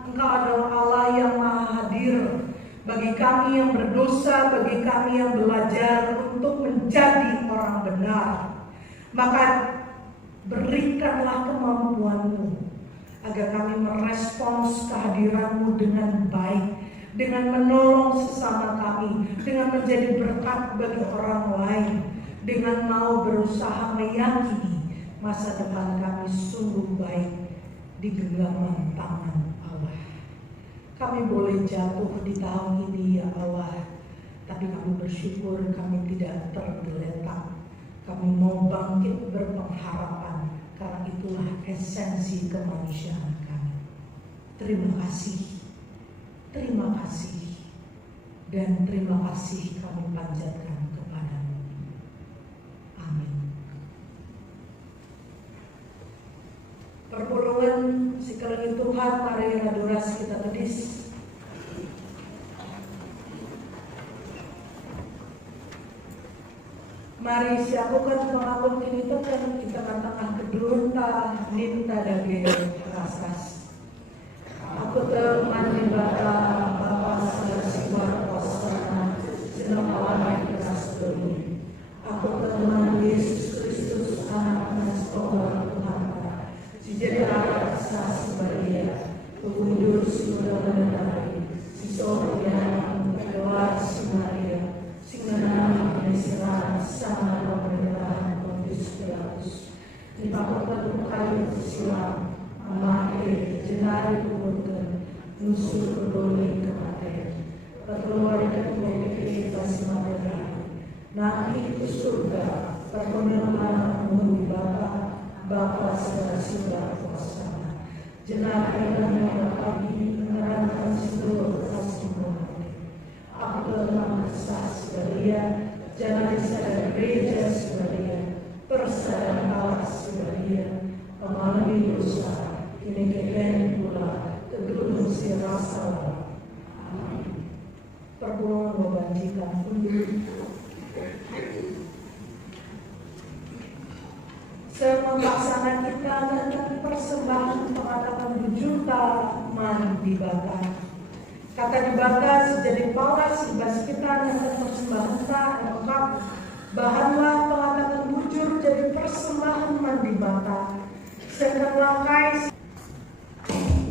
Engkau adalah Allah yang maha hadir bagi kami yang berdosa, bagi kami yang belajar untuk menjadi orang benar. Maka berikanlah kemampuan-Mu agar kami merespons kehadiran-Mu dengan baik, dengan menolong sesama kami, dengan menjadi berkat bagi orang lain, dengan mau berusaha meyakini masa depan kami sungguh baik di genggaman tangan Allah. Kami boleh jatuh di tahun ini ya Allah, tapi kami bersyukur kami tidak tergeletak. Kami mau bangkit berpengharapan, karena itulah esensi kemanusiaan kami. Terima kasih. dan terima kasih kami panjatkan kepadamu. Amin. Perpulungan sekeliling Tuhan, mari adorasi kita tulis. Mari siapkan pengakun kini tekan kita tengah kedunta ninta dage rasas. Aku teman di bata Bapa Sarasiwar Kosana senang awan keras dulu. Aku teman Yesus Kristus anak Tuhan Tuhan. Si jadi alat sas Maria, pengundur sudah menetari, si Sofian keluar si Maria, si menang Israel sama pemerintahan Pontius Pilatus. Dipakai kayu silam, amake jenari kubur nusur kedoli kematian. Keluarga memiliki kasih nanti ke surga, perkenalan menghuni Bapa Sarasiwar Kosana. Jenaka yang kami menerangkan seluruh kasih-Mu. Aku telah sas Maria, jangan sadar gereja Maria, persadaran Allah Maria, pengalami dosa, kini kekeh pula kegelung si rasa. Amin. Perpulungan membagikan undur. Semelaksana kita dan persembahan pengatakan berjuta man dibakar. Kata dibakar sejadi pawas ibas kita dan persembahan tak lengkap. Bahanlah pengatakan bujur jadi persembahan man dibakar. Sedang langkai Amin.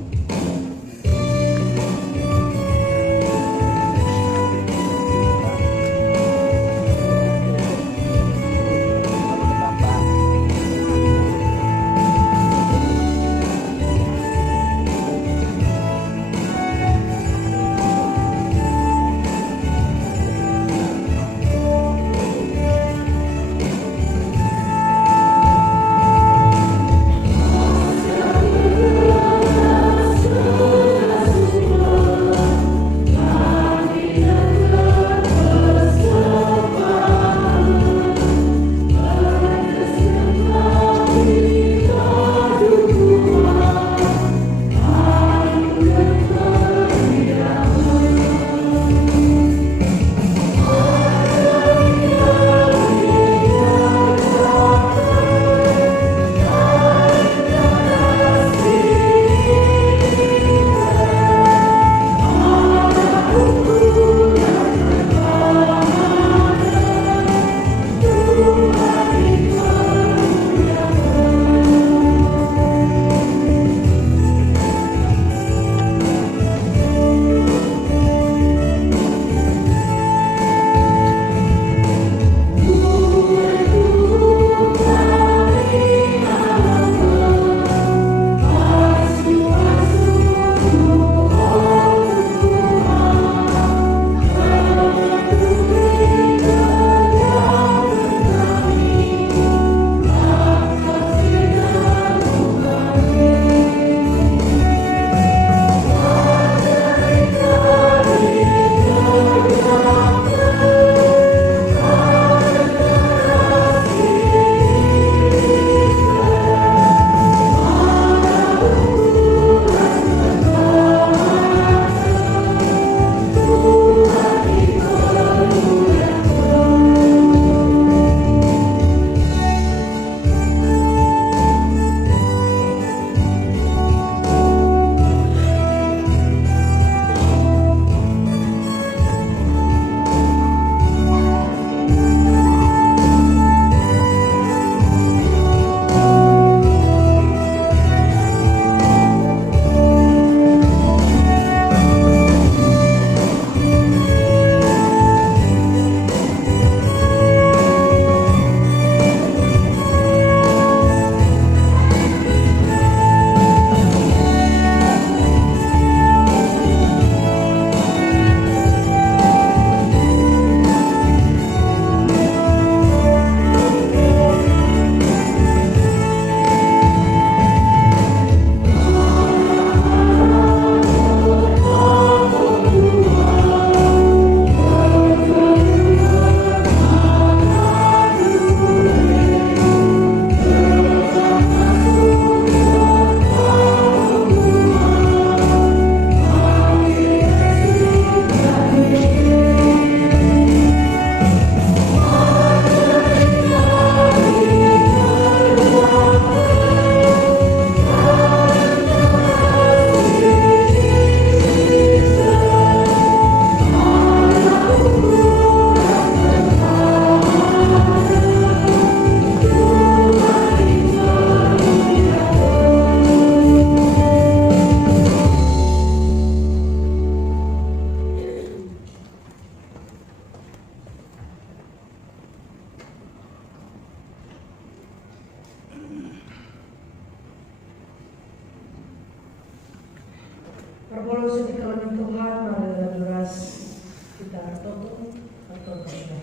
Tuhan, mari duras kita tutup atau berdoa.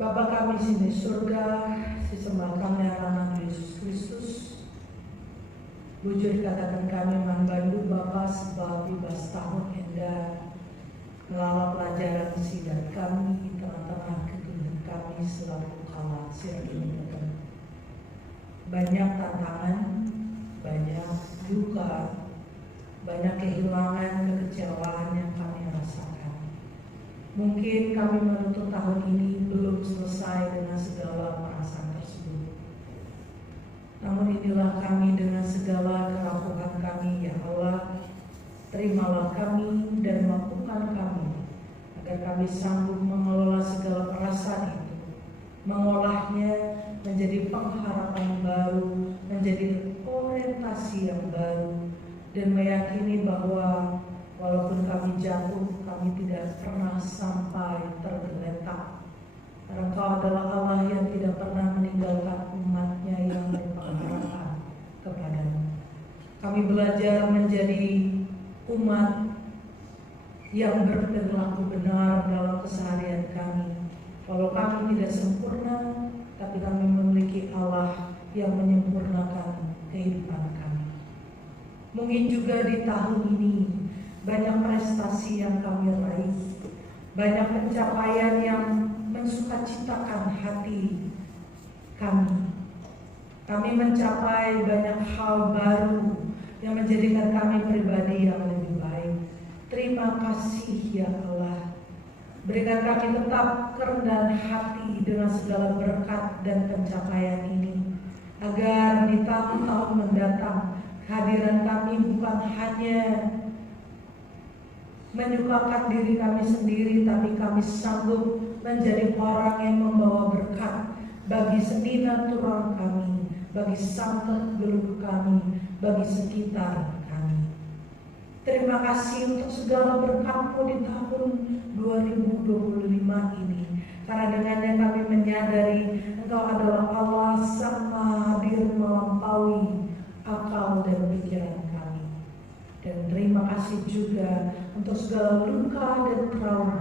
Bapa kami di surga, sesembah kami anak Yesus Kristus. Bujur katakan kami manbandu Bapa sebab 15 tahun hendak melalui pelajaran sidang kami tengah-tengah kegunaan kami selalu kalah sirah. Banyak tantangan, banyak duka, banyak kehilangan, kekecewaan yang kami rasakan. Mungkin kami menutup tahun ini belum selesai dengan segala perasaan tersebut. Namun inilah kami dengan segala kerapuhan kami, ya Allah, terimalah kami dan mampukan kami agar kami sanggup mengelola segala perasaan itu, mengolahnya menjadi pengharapan baru, menjadi orientasi yang baru, dan meyakini bahwa walaupun kami jatuh, kami tidak pernah sampai tergeletak. Engkau adalah Allah yang tidak pernah meninggalkan umat-Nya yang berpengharapan kepadamu. Kami belajar menjadi umat yang berperilaku benar dalam keseharian kami. Walau kami tidak sempurna, tapi kami memiliki Allah yang menyempurnakan kehidupan kami. Mungkin juga di tahun ini banyak prestasi yang kami raih, banyak pencapaian yang mensukacitakan hati kami. Kami mencapai banyak hal baru yang menjadikan kami pribadi yang lebih baik. Terima kasih ya Allah. Berikan kami tetap kerendahan hati dengan segala berkat dan pencapaian ini, agar di tahun-tahun mendatang kehadiran kami bukan hanya menyukakan diri kami sendiri, tapi kami sanggup menjadi orang yang membawa berkat bagi senina-turan kami, bagi santet geluh kami, bagi sekitar kami. Terima kasih untuk segala berkat-Mu di tahun 2025 ini, karena dengannya kami menyadari Engkau adalah Allah Sang Maha Hadir melampaui akal dan pikiran kami. Dan terima kasih juga untuk segala luka dan trauma,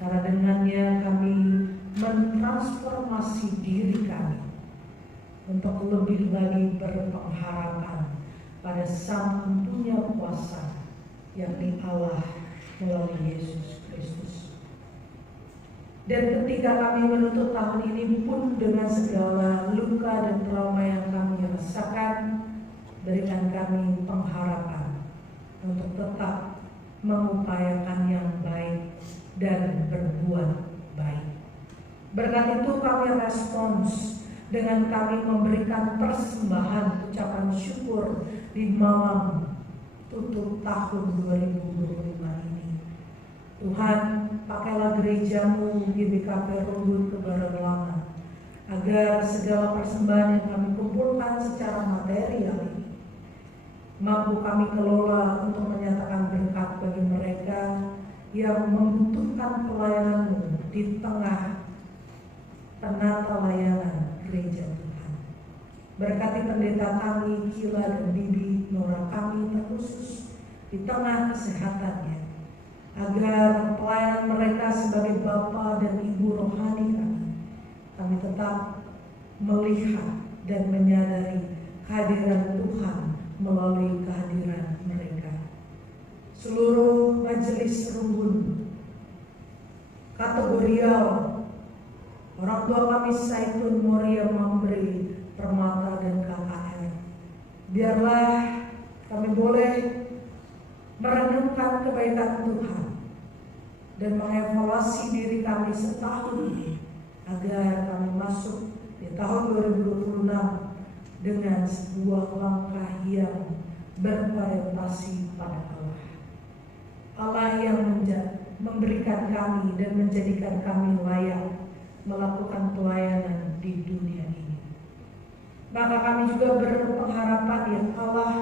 karena dengannya kami mentransformasi diri kami untuk lebih lagi berpengharapan pada Sang Punya Kuasa, yakni Allah melalui Yesus Kristus. Dan ketika kami menutup tahun ini pun dengan segala luka dan trauma yang kami rasakan, berikan kami pengharapan untuk tetap mengupayakan yang baik dan berbuat baik. Berkat itu kami respons dengan kami memberikan persembahan ucapan syukur di malam tutup tahun 2025 ini. Tuhan, pakailah gereja-Mu GBKP Rumbun Kebaran Lama, agar segala persembahan yang kami kumpulkan secara material ini mampu kami kelola untuk menyatakan berkat bagi mereka yang membutuhkan pelayanan-Mu di tengah penata layanan gereja Tuhan. Berkati pendeta kami, Kila dan Bibi, Nora kami terkhusus di tengah kesehatannya, agar pelayanan mereka sebagai bapa dan ibu rohani kami tetap melihat dan menyadari kehadiran Tuhan melalui kehadiran mereka. Seluruh majelis rumbun kategorial, orang tua kami Saitun, Moria, Mambre, Permata dan KKR, biarlah kami boleh merenungkan kebaikan Tuhan dan mengevaluasi diri kami setahun ini, agar kami masuk di tahun 2026 dengan sebuah langkah yang berorientasi pada Allah. Allah yang memberikan kami dan menjadikan kami layak melakukan pelayanan di dunia ini. Maka kami juga berpengharapan ya Allah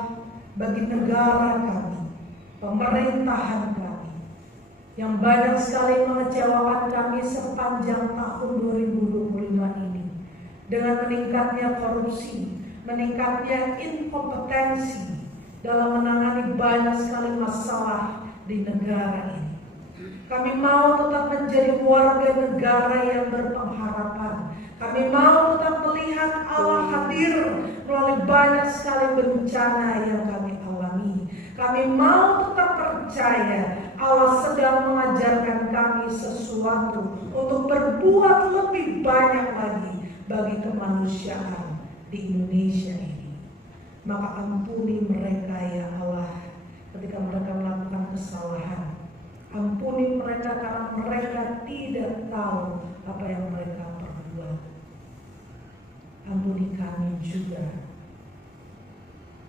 bagi negara kami, pemerintahan kami, yang banyak sekali mengecewakan kami sepanjang tahun 2025 ini, dengan meningkatnya korupsi, meningkatnya inkompetensi, dalam menangani banyak sekali masalah di negara ini. Kami mau tetap menjadi warga negara yang berpengharapan. Kami mau tetap melihat Allah hadir melalui banyak sekali bencana yang kami alami. Kami mau tetap percaya Allah sedang mengajarkan kami sesuatu untuk berbuat lebih banyak lagi bagi kemanusiaan di Indonesia ini. Maka ampuni mereka ya Allah ketika mereka melakukan kesalahan. Ampuni mereka karena mereka tidak tahu apa yang mereka perbuat. Ampuni kami juga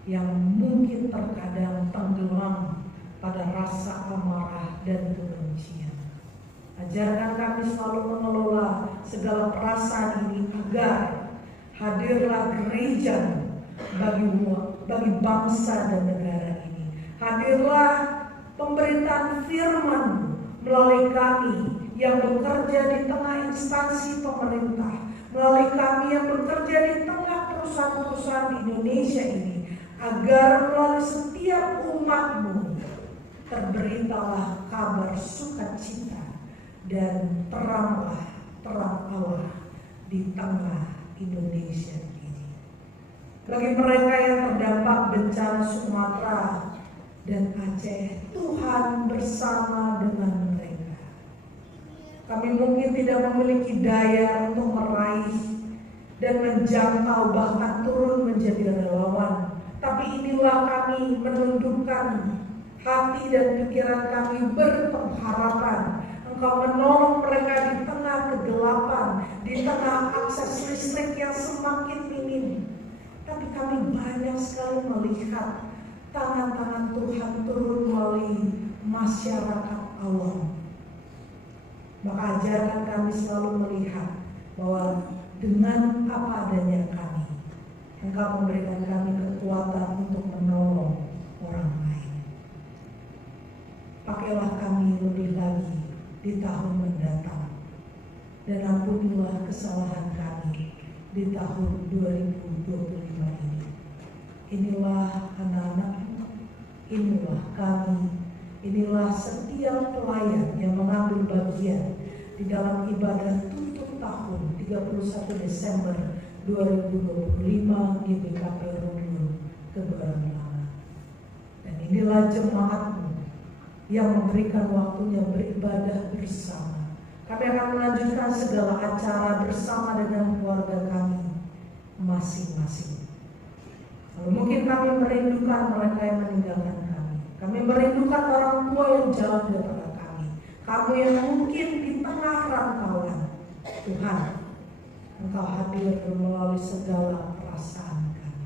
yang mungkin terkadang tenggelam pada rasa amarah dan kebencian. Ajarkan kami selalu mengelola segala perasaan ini agar hadirlah gereja bagi bangsa dan negara ini. Hadirlah pemberitaan firman melalui kami yang bekerja di tengah instansi pemerintah, melalui kami yang bekerja di tengah perusahaan-perusahaan di Indonesia ini, agar melalui setiap umat-Mu terberitalah kabar sukacita dan teranglah terang Allah di tengah Indonesia ini. Bagi mereka yang terdampak bencana Sumatera dan Aceh, Tuhan bersama dengan mereka. Kami mungkin tidak memiliki daya untuk meraih dan menjangkau bahkan turun menjadi relawan. Tapi inilah kami menundukkan hati dan pikiran kami berpengharapan Engkau menolong mereka di tengah kegelapan, di tengah akses listrik yang semakin minim. Tapi kami banyak sekali melihat tangan-tangan Tuhan turun melalui masyarakat Allah. Maka ajarkan kami selalu melihat bahwa dengan apa adanya kami, Engkau memberikan kami kekuatan untuk menolong orang lain. Pakailah kami lebih lagi di tahun mendatang, dan ampunilah kesalahan kami di tahun 2025 ini. Inilah anak-anak-Mu, inilah kami, inilah setiap pelayan yang mengambil bagian di dalam ibadah tutup tahun 31 Desember 2025 GBKP Rondo Kebayoran Lama. Dan inilah jemaat-Mu yang memberikan waktunya beribadah bersama. Kami akan melanjutkan segala acara bersama dengan keluarga kami masing-masing. Kalau mungkin kami merindukan mereka yang meninggalkan kami. Kami merindukan orang tua yang jauh daripada kami. Kami yang mungkin di tengah rantauan. Tuhan, Engkau hadir melalui segala perasaan kami.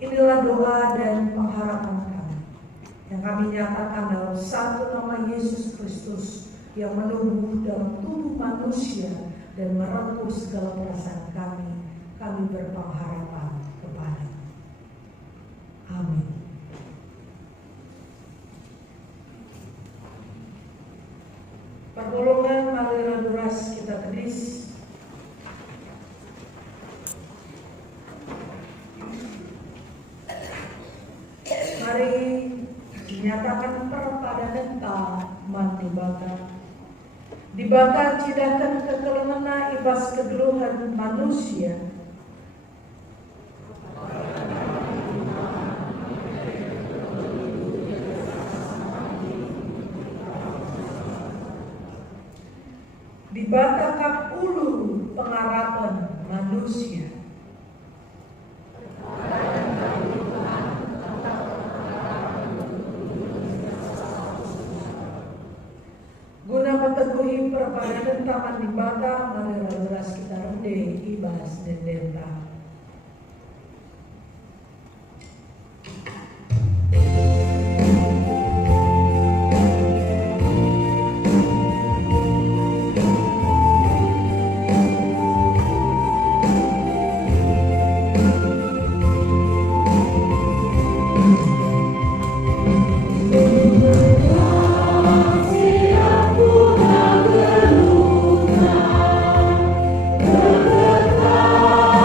Inilah doa dan pengharapan kami yang kami nyatakan dalam satu nama Yesus Kristus yang menumbuh dalam tubuh manusia dan merengkuh segala perasaan kami. Kami berpengharapan kepada. Amin. Pertolongan aliran duras kita kedis. Mari dinyatakan perpadan taman dibata cidakan kekelemena ibas kegeluhan manusia. Dibata kap ulu pengarapan manusia. Guna meteguhi perpaduan taman di bata, mari beras kita rende ibas dan denta.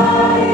Bye.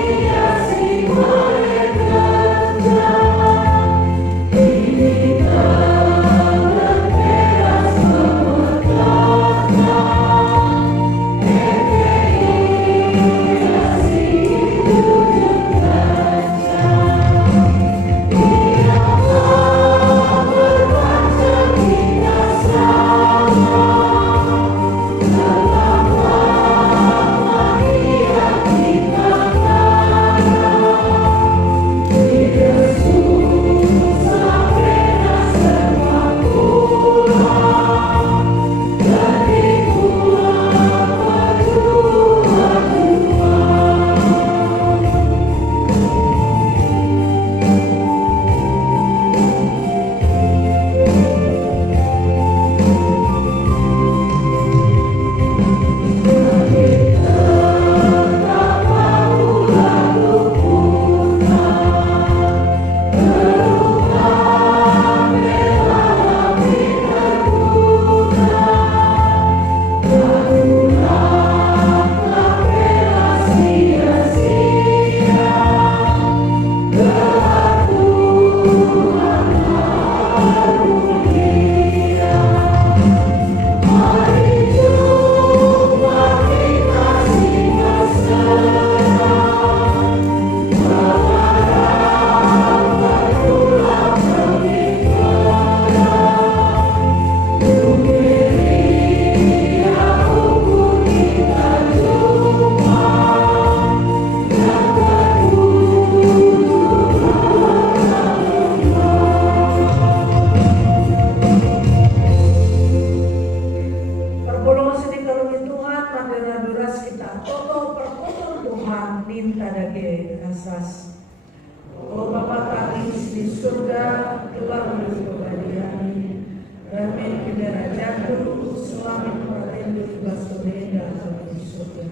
derajatku selama perhatian bebas berbeda di surga.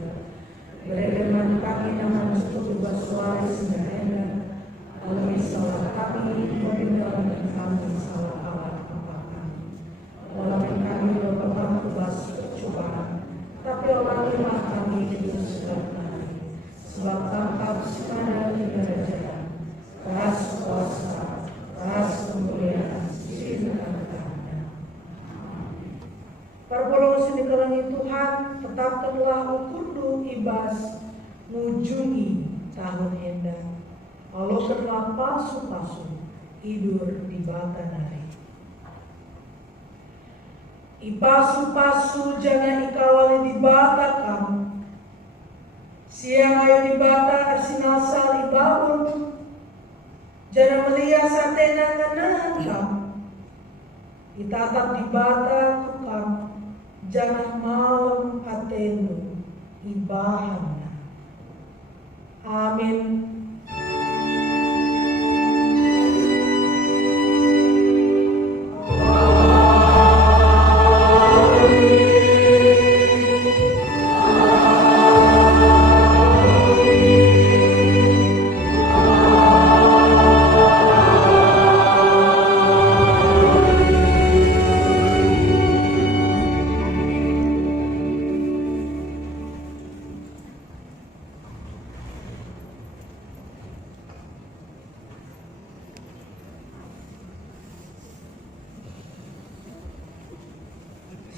Beriman kami nama untuk bebas waris dan alami salah kami, meninggalkan kami salah apa kami. Walaupun kami berpegang bebas cobaan, tapi olahlah kami diusulkan kami. Sebab tangkap pada derajat, ras kuasa, ras kemuliaan, silakan. Parpolo sinikalangi Tuhan, tetapkanlah ukurdu ibas nujungi tahun endang. Allah telah pasu-pasu idur di bata nari. Ipasu-pasu jangan ikawali di bata kamu. Siang ayo di bata arsinasal ibabun. Jangan melihat satena nganan kamu. Itatap di bata kamu. Jangan malam hatenu ibahana. Amin.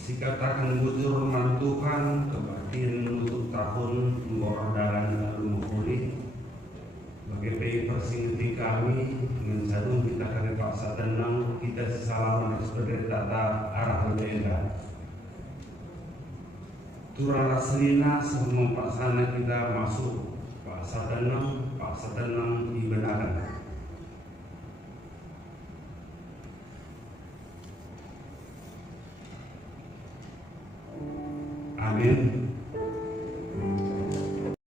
Sikatakan bujur mantukan kebatin untuk tahun membordalan lumukuri bagi persingti kami mensadu kita kena paksa tenang kita sesalaman sebagai tata arah berbeda turana selina sebelum paksana kita masuk paksa tenang dibenarkan. Amin.